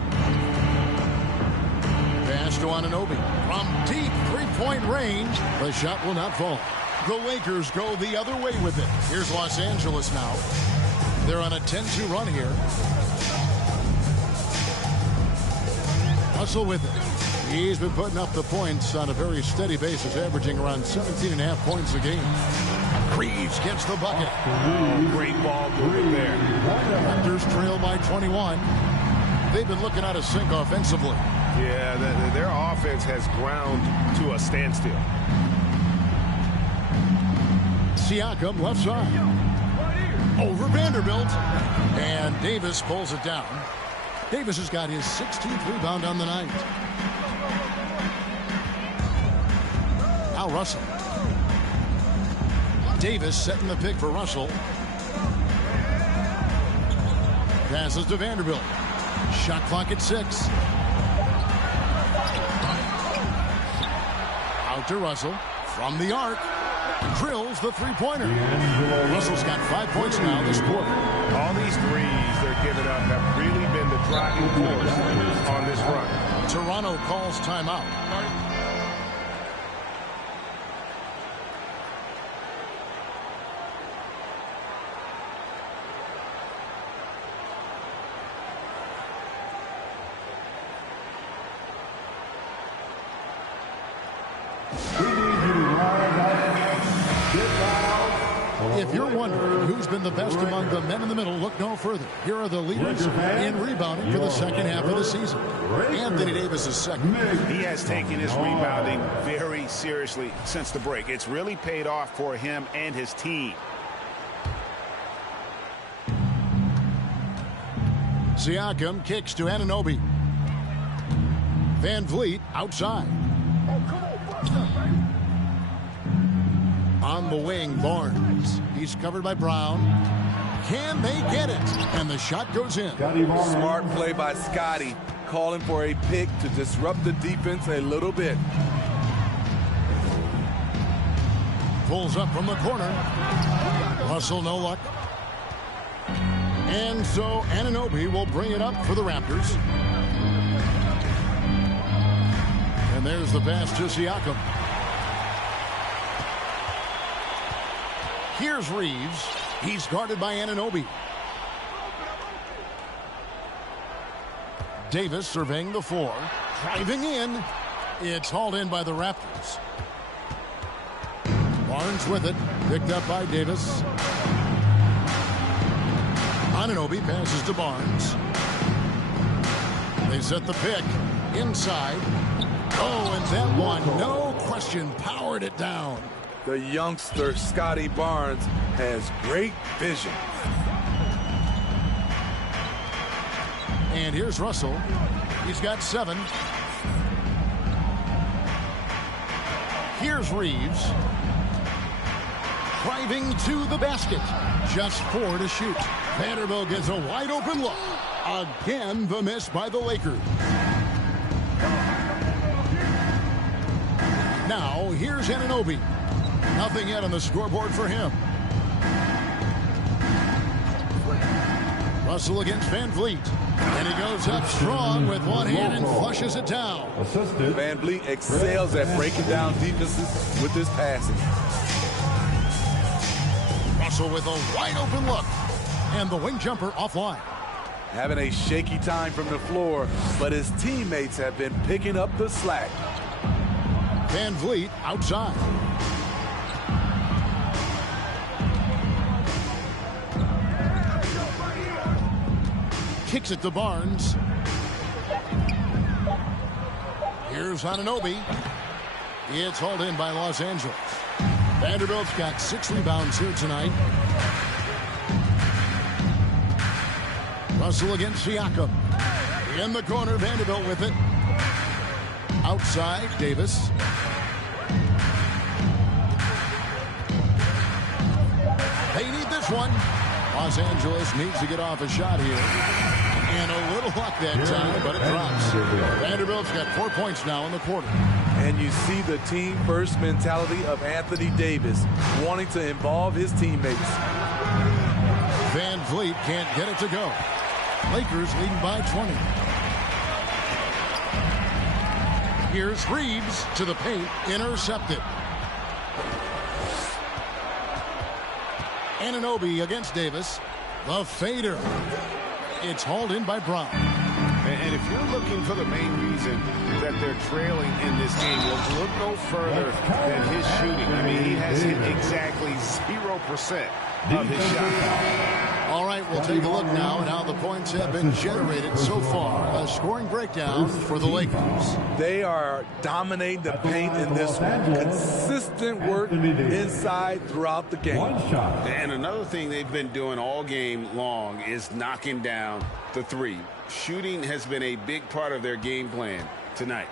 Pass to Anunoby. From deep three-point range, the shot will not fall. The Lakers go the other way with it. Here's Los Angeles now. They're on a 10-2 run here. Russell with it. He's been putting up the points on a very steady basis, averaging around 17.5 points a game. Reeves gets the bucket. Oh, great ball movement there. Raptors trail by 21. They've been looking out of sync offensively. Yeah, their offense has ground to a standstill. Siakam left side. Over Vanderbilt. And Davis pulls it down. Davis has got his 16th rebound on the night. Now Russell. Davis setting the pick for Russell. Passes to Vanderbilt. Shot clock at 6. Out to Russell. From the arc. Drills the three-pointer. Russell's got 5 points now this quarter. All these threes they're giving up have really been the driving force on this run. Toronto calls timeout. If you're wondering who's been the best among the men in the middle, look no further. Here are the leaders in rebounding for the second half of the season. Anthony Davis is second. He has taken his rebounding very seriously since the break. It's really paid off for him and his team. Siakam kicks to Anunoby. Van Vliet outside. On the wing, Barnes. He's covered by Brown. Can they get it? And the shot goes in. Smart play by Scotty, calling for a pick to disrupt the defense a little bit. Pulls up from the corner. Russell, no luck. And so Anunoby will bring it up for the Raptors. And there's the pass to Siakam. Here's Reeves. He's guarded by Anunoby. Davis surveying the floor. Driving in. It's hauled in by the Raptors. Barnes with it. Picked up by Davis. Anunoby passes to Barnes. They set the pick. Inside. Oh, and that one, no question, powered it down. The youngster, Scotty Barnes, has great vision. And here's Russell. He's got 7. Here's Reeves. Driving to the basket. Just 4 to shoot. Vanderbilt gets a wide open look. Again, the miss by the Lakers. Now, here's Anunoby. Nothing yet on the scoreboard for him. Russell against Van Vliet. And he goes up strong with one hand and flushes it down. Van Vliet excels at breaking down defenses with his passing. Russell with a wide open look. And the wing jumper offline. Having a shaky time from the floor, but his teammates have been picking up the slack. Van Vliet outside. Kicks it to Barnes. Here's Anunoby. It's hauled in by Los Angeles. Vanderbilt's got 6 rebounds here tonight. Russell against Siakam. In the corner, Vanderbilt with it. Outside, Davis. They need this one. Los Angeles needs to get off a shot here. And a little luck that time, but it drops. Vanderbilt's got 4 points now in the quarter. And you see the team-first mentality of Anthony Davis, wanting to involve his teammates. Van Vliet can't get it to go. Lakers leading by 20. Here's Reeves to the paint, intercepted. Anunoby against Davis. The fader. It's hauled in by Brown. And if you're looking for the main reason that they're trailing in this game, well, look no further than his shooting. I mean, he has hit exactly 0% of his shot. All right, we'll take a look now at how the points have been generated so far. A scoring breakdown for the Lakers. They are dominating the paint in this one. Consistent work inside throughout the game. And another thing they've been doing all game long is knocking down the three. Shooting has been a big part of their game plan tonight.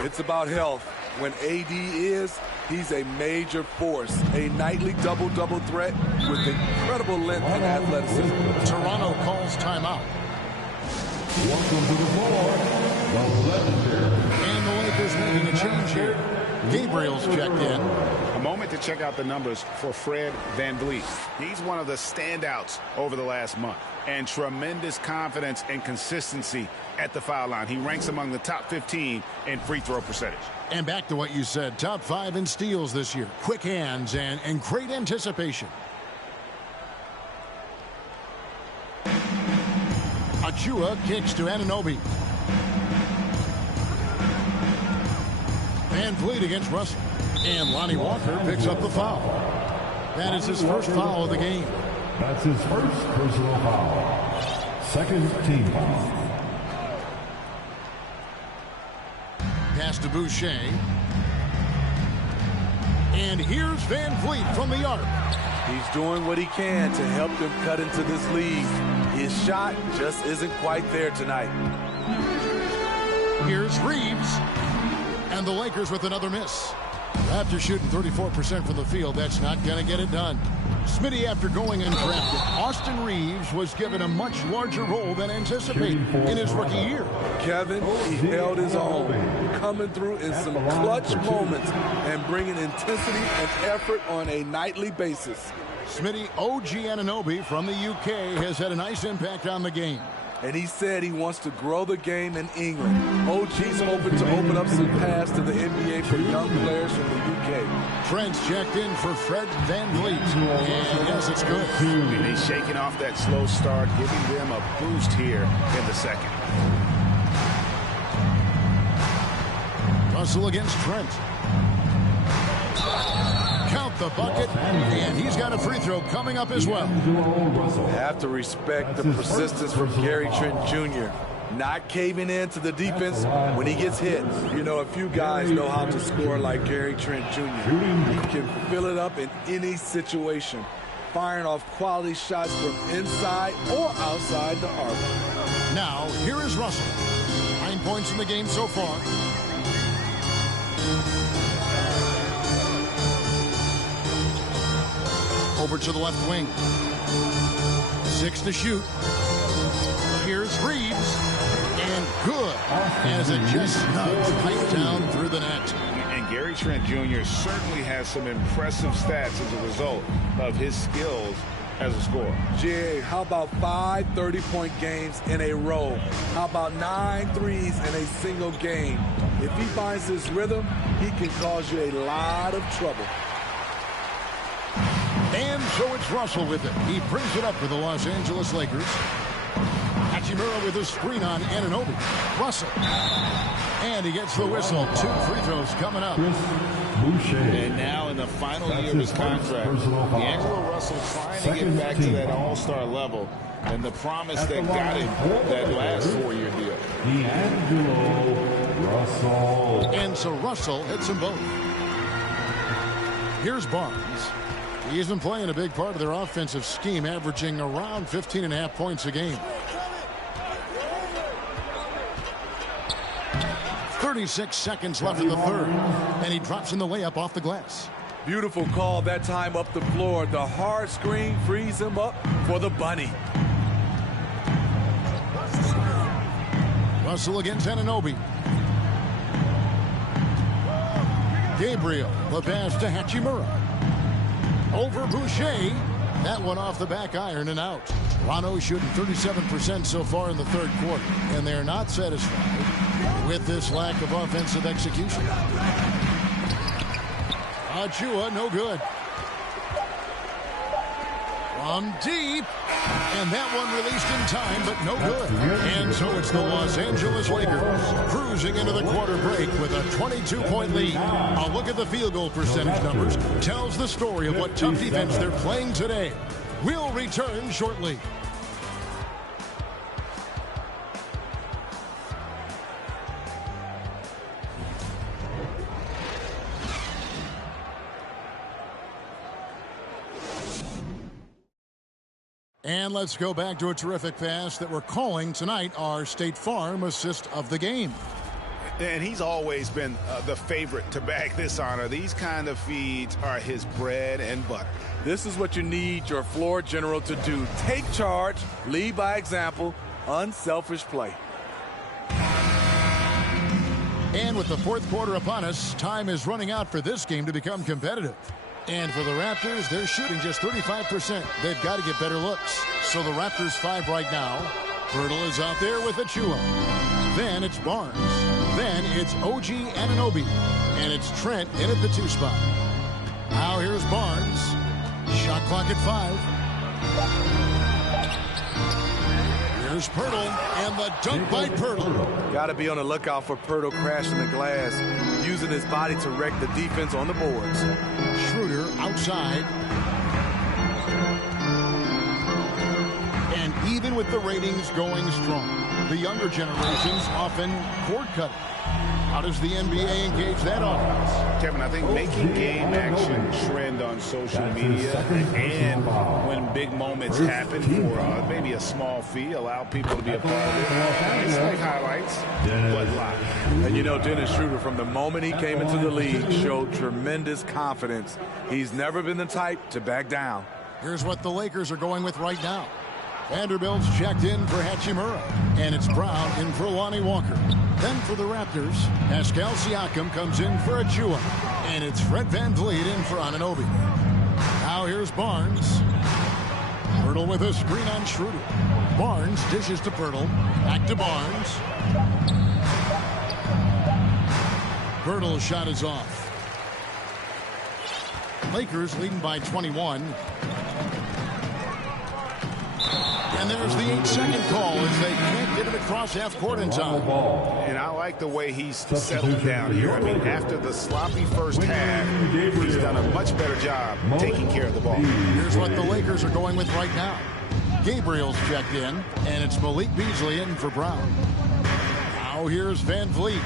It's about health. When AD is, he's a major force. A nightly double-double threat with incredible length and athleticism. Toronto calls timeout. Welcome to the floor, the legendary. And the Lakers making a change here. Gabriel's checked in. A moment to check out the numbers for Fred VanVleet. He's one of the standouts over the last month. And tremendous confidence and consistency at the foul line. He ranks among the top 15 in free throw percentage. And back to what you said, top 5 in steals this year. Quick hands and great anticipation. Achua kicks to Anunoby. VanVleet against Russell. And Lonnie Walker picks up the foul. That is his first foul of the game. That's his first personal foul. Second team foul. Pass to Boucher. And here's VanVleet from the arc. He's doing what he can to help them cut into this lead. His shot just isn't quite there tonight. Here's Reeves. And the Lakers with another miss. Raptors shooting 34% from the field. That's not going to get it done. Smitty, after going undrafted, Austin Reeves was given a much larger role than anticipated in his rookie year. Kevin, he held his own, coming through in some clutch moments and bringing intensity and effort on a nightly basis. Smitty, OG Anunoby from the UK has had a nice impact on the game. And he said he wants to grow the game in England. OG's hoping to open up some paths to the NBA for young players from the UK. Trent's checked in for Fred VanVleet. And yes, it's good. And he's shaking off that slow start, giving them a boost here in the second. Russell against Trent. Count the bucket, and he's got a free throw coming up as well. Have to respect the persistence from Gary Trent Jr. Not caving in to the defense when he gets hit. You know, a few guys know how to score like Gary Trent Jr. He can fill it up in any situation, firing off quality shots from inside or outside the arc. Now, here is Russell. 9 points in the game so far. Over to the left wing. 6 to shoot. Here's Reeves. And good. As it just snugs right down through the net. And Gary Trent Jr. certainly has some impressive stats as a result of his skills as a scorer. Jay, how about 5 30-point games in a row? How about 9 threes in a single game? If he finds his rhythm, he can cause you a lot of trouble. And so it's Russell with it. He brings it up for the Los Angeles Lakers. Hachimura with a screen on Anunoby. Russell. And he gets the whistle. 2 free throws coming up. And now in the final year of his contract, D'Angelo Russell trying to get back to that all-star level and the promise that got him that last 4-year deal. D'Angelo Russell. And so Russell hits them both. Here's Barnes. He's been playing a big part of their offensive scheme, averaging around 15.5 points a game. 36 seconds left in the third, and he drops in the layup off the glass. Beautiful call that time up the floor. The hard screen frees him up for the bunny. Russell against Anunoby. Gabriel, the pass to Hachimura. Over Boucher. That one off the back iron and out. Toronto shooting 37% so far in the third quarter, and they're not satisfied with this lack of offensive execution. Achua, no good. From deep. And that one released in time, but no good. And so it's the Los Angeles Lakers cruising into the quarter break with a 22-point lead. A look at the field goal percentage numbers tells the story of what tough defense they're playing today. We'll return shortly. And let's go back to a terrific pass that we're calling tonight our State Farm assist of the game. And he's always been the favorite to bag this honor. These kind of feeds are his bread and butter. This is what you need your floor general to do. Take charge, lead by example, unselfish play. And with the fourth quarter upon us, time is running out for this game to become competitive. And for the Raptors, they're shooting just 35%. They've got to get better looks. So the Raptors 5 right now. Pirtle is out there with Achua. Then it's Barnes. Then it's OG Anunoby. And it's Trent in at the 2 spot. Now here's Barnes. Shot clock at 5. Here's Pirtle, and the dunk by Pirtle. Got to be on the lookout for Pirtle crashing the glass, using his body to wreck the defense on the boards. Schroeder outside. And even with the ratings going strong, the younger generations often cord cutting. How does the NBA engage that audience? Kevin, I think making game action trend on social media and when big moments happen for maybe a small fee, allow people to be a part of it. It's like highlights, but live. And you know, Dennis Schroeder, from the moment he came into the league, showed tremendous confidence. He's never been the type to back down. Here's what the Lakers are going with right now. Vanderbilt's checked in for Hachimura, and it's Brown in for Lonnie Walker. Then for the Raptors, Pascal Siakam comes in for Achua, and it's Fred VanVleet in for Anunoby. Now here's Barnes. Pirtle with a screen on Schroeder. Barnes dishes to Pirtle. Back to Barnes. Pirtle's shot is off. Lakers leading by 21. And there's the 8-second call as they can't get it across half court in time. And I like the way he's settled down here. I mean, after the sloppy first half, he's done a much better job taking care of the ball. Here's what the Lakers are going with right now. Gabriel's checked in, and it's Malik Beasley in for Brown. Now here's VanVleet.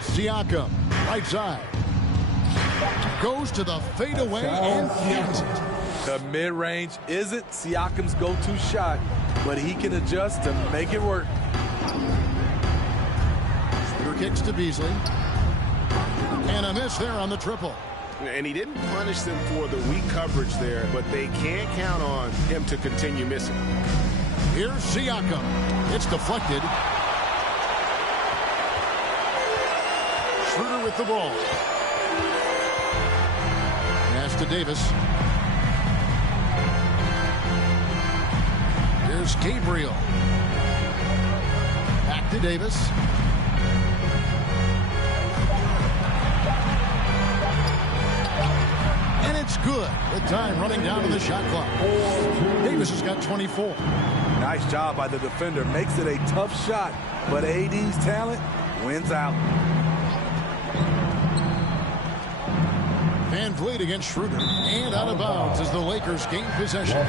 Siakam, right side. Goes to the fadeaway and hits it. The mid-range isn't Siakam's go-to shot, but he can adjust to make it work. Schroeder kicks to Beasley. And a miss there on the triple. And he didn't punish them for the weak coverage there, but they can't count on him to continue missing. Here's Siakam. It's deflected. Schroeder with the ball. Pass to Davis. Here's Gabriel. Back to Davis. And it's good. With time running down to the shot clock. Davis has got 24. Nice job by the defender. Makes it a tough shot, but AD's talent wins out. VanVleet against Schroeder. And out of bounds as the Lakers gain possession.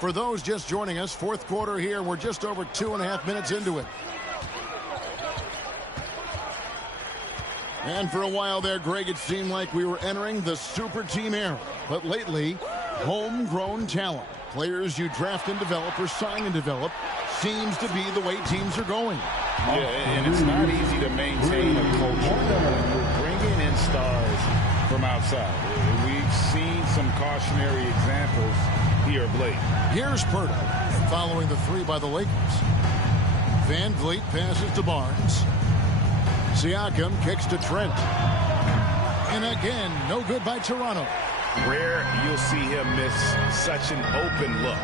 For those just joining us, fourth quarter here. We're just over 2.5 minutes into it. And for a while there, Greg, it seemed like we were entering the super team era. But lately, homegrown talent, players you draft and develop or sign and develop, seems to be the way teams are going. Yeah, and it's not easy to maintain a culture when you're bringing in stars from outside. We've seen some cautionary examples here of late. Here's Pirtle, following the three by the Lakers. VanVleet passes to Barnes. Siakam kicks to Trent. And again, no good by Toronto. Rare you'll see him miss such an open look.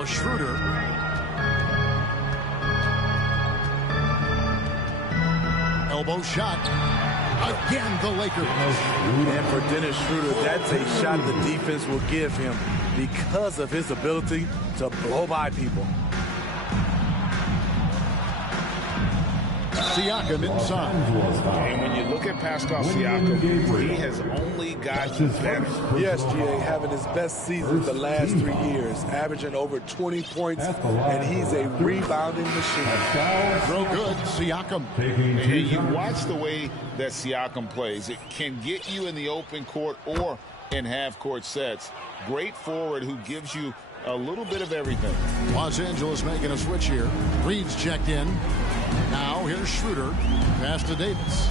Now Schroeder. Elbow shot. Again, the Lakers. And for Dennis Schroeder, that's a shot the defense will give him because of his ability to blow by people. Siakam inside. And when you look at Pascal Siakam, he has only gotten better. Yes, GA, having his best season the last 3 years, averaging over 20 points, and he's a rebounding machine. Real good, Siakam. And you watch the way that Siakam plays. It can get you in the open court or in half-court sets. Great forward who gives you a little bit of everything. Los Angeles making a switch here. Reed's checked in. Now here's Schroeder. Pass to Davis.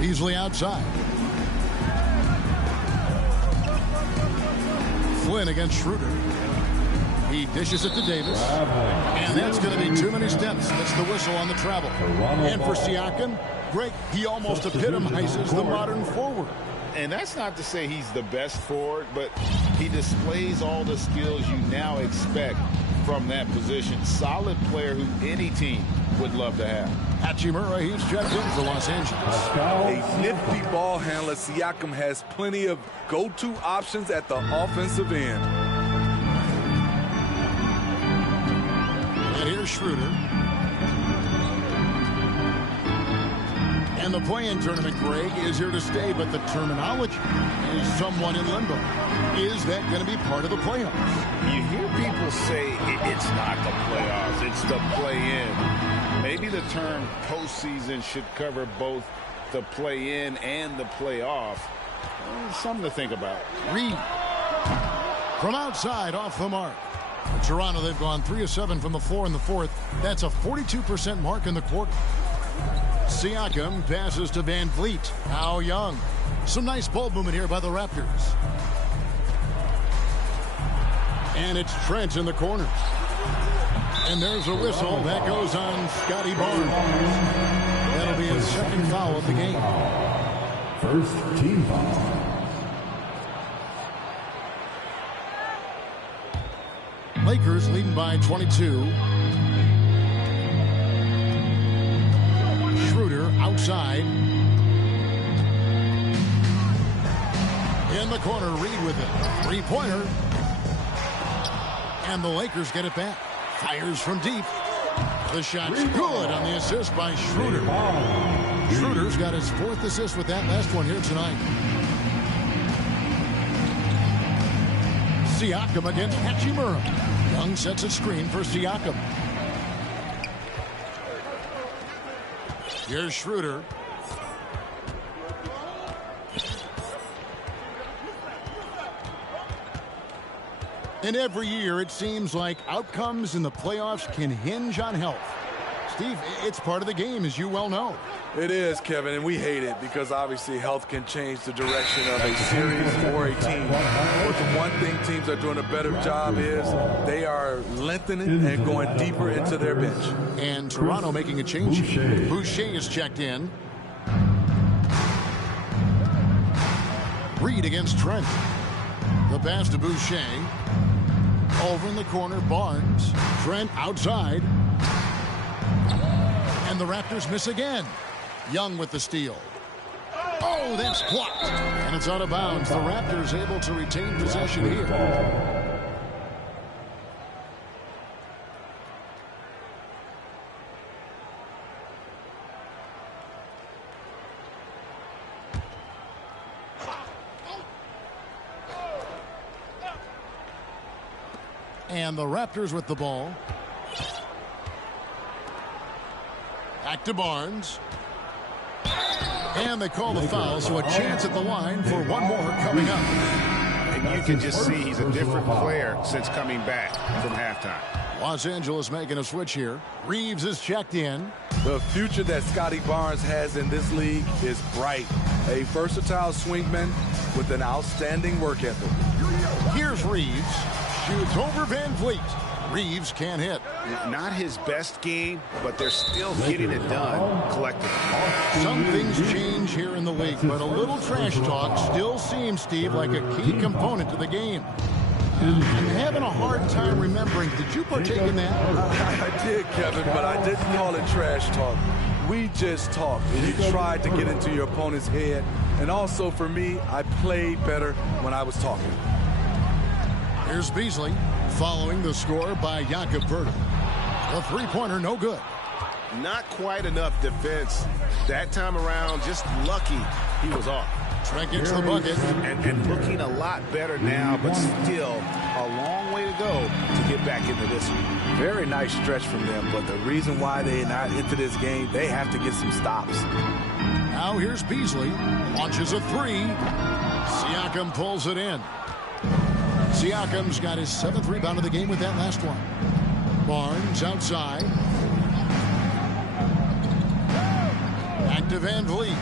Beasley outside. Flynn against Schroeder. He dishes it to Davis. And that's going to be too many steps. That's the whistle on the travel. And for Siakam, Greg, he almost epitomizes the modern forward. And that's not to say he's the best forward, but he displays all the skills you now expect from that position. Solid player who any team would love to have. Hachimura, he's checked in for Los Angeles. A nifty ball handler. Siakam has plenty of go-to options at the offensive end. And here's Schroeder. And the play-in tournament, Greg, is here to stay, but the terminology is somewhat in limbo. Is that going to be part of the playoffs? You hear people say it's not the playoffs, it's the play-in. Maybe the term postseason should cover both the play-in and the playoff. Something to think about. Reed from outside off the mark. For Toronto, they've gone 3 of 7 from the floor in the fourth. That's a 42% mark in the quarter. Siakam passes to Van Vliet. Now Young. Some nice ball movement here by the Raptors. And it's Trent in the corner. And there's a whistle. That goes on Scotty Barnes. That'll be his second foul of the game. First team foul. Lakers leading by 22. Schroeder outside. In the corner, Reed with it. Three-pointer. And the Lakers get it back. Fires from deep. The shot's good on the assist by Schroeder. Schroeder's got his 4th assist with that last one here tonight. Siakam against Hachimura. Young sets a screen for Siakam. Here's Schroeder. And every year it seems like outcomes in the playoffs can hinge on health. Steve, it's part of the game, as you well know. It is, Kevin, and we hate it because obviously health can change the direction of a series or a team. But the one thing teams are doing a better job is they are lengthening and going deeper into their bench. And Toronto making a change. Boucher is checked in. Reed against Trent. The pass to Boucher. Over in the corner, Barnes. Trent outside. And the Raptors miss again. Young with the steal. Oh, that's blocked. And it's out of bounds. The Raptors able to retain possession here. And the Raptors with the ball. Back to Barnes. And they call the foul, so a chance at the line for one more coming up. And you can just see he's a different player since coming back from halftime. Los Angeles making a switch here. Reeves is checked in. The future that Scotty Barnes has in this league is bright. A versatile swingman with an outstanding work ethic. Here's Reeves. Shoots over Van Vliet. Reeves can't hit. Not his best game, but they're still getting it done collectively. Some things change here in the league, but a little trash talk still seems, Steve, like a key component to the game. I'm having a hard time remembering. Did you partake in that? I did, Kevin, but I didn't call it trash talk. We just talked, and you tried to get into your opponent's head. And also, for me, I played better when I was talking. Here's Beasley following the score by Jakob Poeltl. The three-pointer, no good. Not quite enough defense that time around. Just lucky he was off. Trent gets the bucket. And looking a lot better now, but still a long way to go to get back into this one. Very nice stretch from them, but the reason why they're not into this game, they have to get some stops. Now here's Beasley. Launches a three. Siakam pulls it in. Siakam's got his 7th rebound of the game with that last one. Barnes outside. Back to Van Vliet.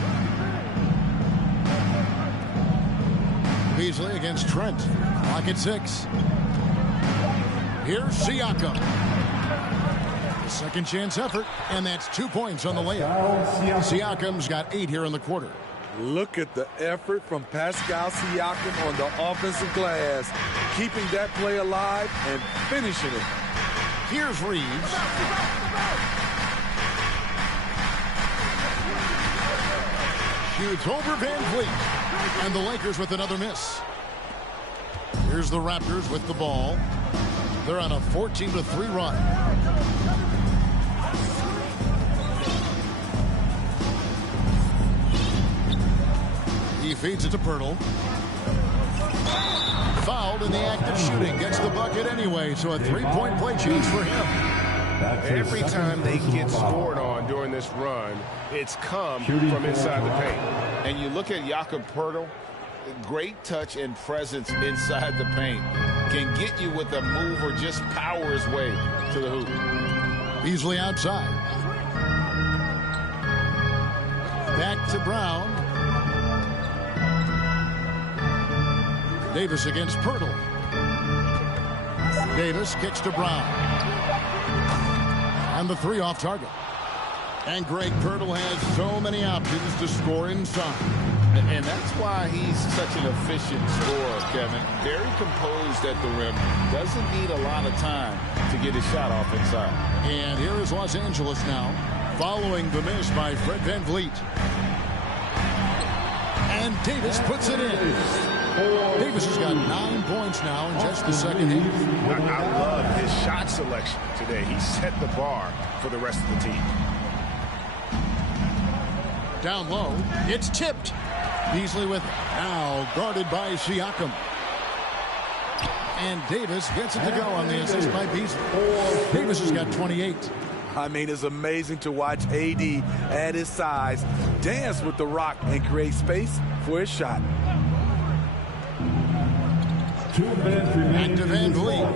Beasley against Trent. Clock at 6. Here's Siakam. The second chance effort, and that's 2 points on the layup. Siakam's got 8 here in the quarter. Look at the effort from Pascal Siakam on the offensive glass, keeping that play alive and finishing it. Here's Reeves. Shoots over Van Vliet. And the Lakers with another miss. Here's the Raptors with the ball. They're on a 14-3 run. He feeds it to Poeltl. Fouled in the act of shooting. Gets the bucket anyway, so a three-point play change for him. Every time they get scored on during this run, it's come from inside the paint. And you look at Jakob Poeltl, great touch and presence inside the paint. Can get you with a move or just power his way to the hoop. Beasley outside. Back to Brown. Davis against Poeltl. Davis kicks to Brown. And the three off target. And Greg Poeltl has so many options to score inside. And that's why he's such an efficient scorer, Kevin. Very composed at the rim. Doesn't need a lot of time to get his shot off inside. And here is Los Angeles now, following the miss by Fred Van Vliet. And Davis puts it in. Davis has got 9 points now in just the second half. I love his shot selection today. He set the bar for the rest of the team. Down low, it's tipped. Beasley with it. Now guarded by Siakam. And Davis gets it to go on the assist by Beasley. Davis has got 28. I mean, it's amazing to watch AD at his size dance with the rock and create space for his shot. 2 minutes remaining. Back to Van Vliet.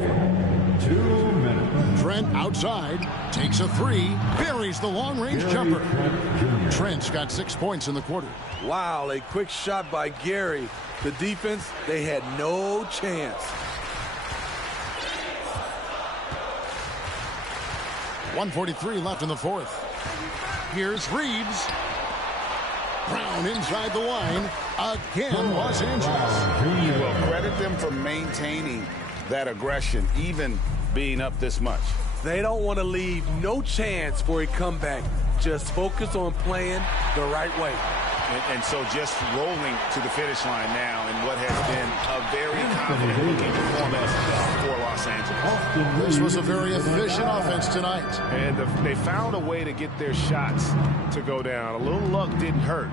2 minutes. Trent outside, takes a three, buries the long-range jumper. Trent's got 6 points in the quarter. Wow, a quick shot by Gary. The defense, they had no chance. 1:43 left in the fourth. Here's Reeves. Brown inside the line. Again, Los Angeles. You will credit them for maintaining that aggression, even being up this much. They don't want to leave no chance for a comeback. Just focus on playing the right way. And so just rolling to the finish line now in what has been a very confident-looking performance for Los Angeles. This was a very efficient offense tonight. And they found a way to get their shots to go down. A little luck didn't hurt.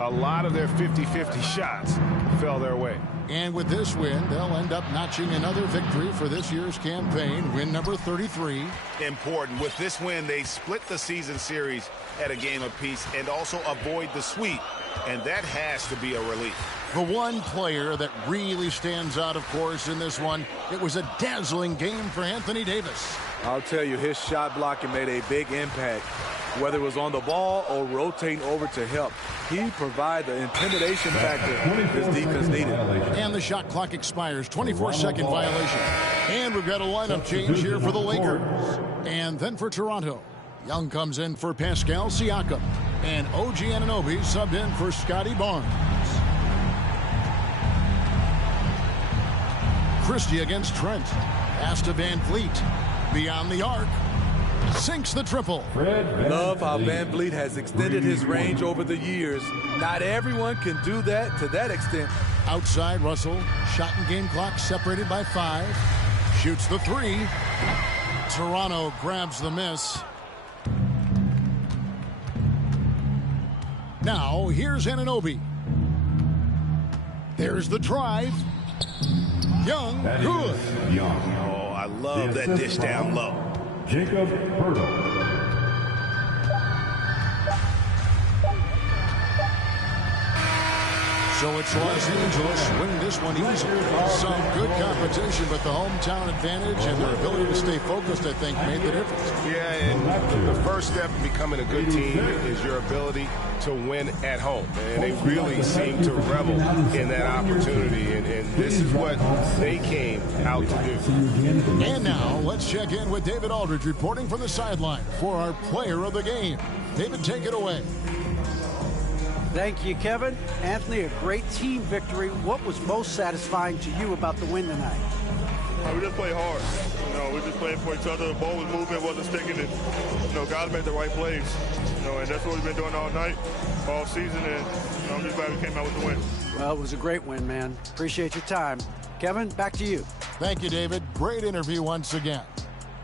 A lot of their 50-50 shots fell their way. And with this win, they'll end up notching another victory for this year's campaign, win number 33. Important. With this win, they split the season series at a game apiece and also avoid the sweep. And that has to be a relief. The one player that really stands out, of course, in this one, it was a dazzling game for Anthony Davis. I'll tell you, his shot blocking made a big impact. Whether it was on the ball or rotating over to help, he provided the intimidation factor his defense needed. And the shot clock expires. 24-second violation. And we've got a lineup change here for the Lakers. And then for Toronto, Young comes in for Pascal Siakam. And OG Anunoby subbed in for Scotty Barnes. Christie against Trent. Pass to Van Vliet. Beyond the arc. Sinks the triple. Love how Van Vliet has extended his range over the years. Not everyone can do that to that extent. Outside Russell. Shot and game clock separated by 5. Shoots the 3. Toronto grabs the miss. Now, here's Anunoby. There's the drive. Young, good. Young. Oh, I love that dish down low. Jacob Hurdle. So it's Los Angeles winning this one easily. Some good competition, but the hometown advantage and their ability to stay focused, I think, made the difference. Yeah, and the first step in becoming a good team is your ability to win at home. And they really seem to revel in that opportunity, and this is what they came out to do. And now, let's check in with David Aldridge reporting from the sideline for our player of the game. David, take it away. Thank you, Kevin. Anthony, a great team victory. What was most satisfying to you about the win tonight? We just played hard. We just played for each other. The ball was moving, wasn't sticking. And, guys made the right plays. And that's what we've been doing all night, all season. And I'm just glad we came out with the win. Well, it was a great win, man. Appreciate your time. Kevin, back to you. Thank you, David. Great interview once again.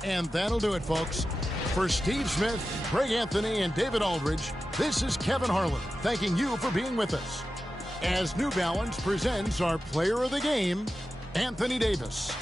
And that'll do it, folks. For Steve Smith, Greg Anthony, and David Aldridge, this is Kevin Harlan thanking you for being with us. As New Balance presents our player of the game, Anthony Davis.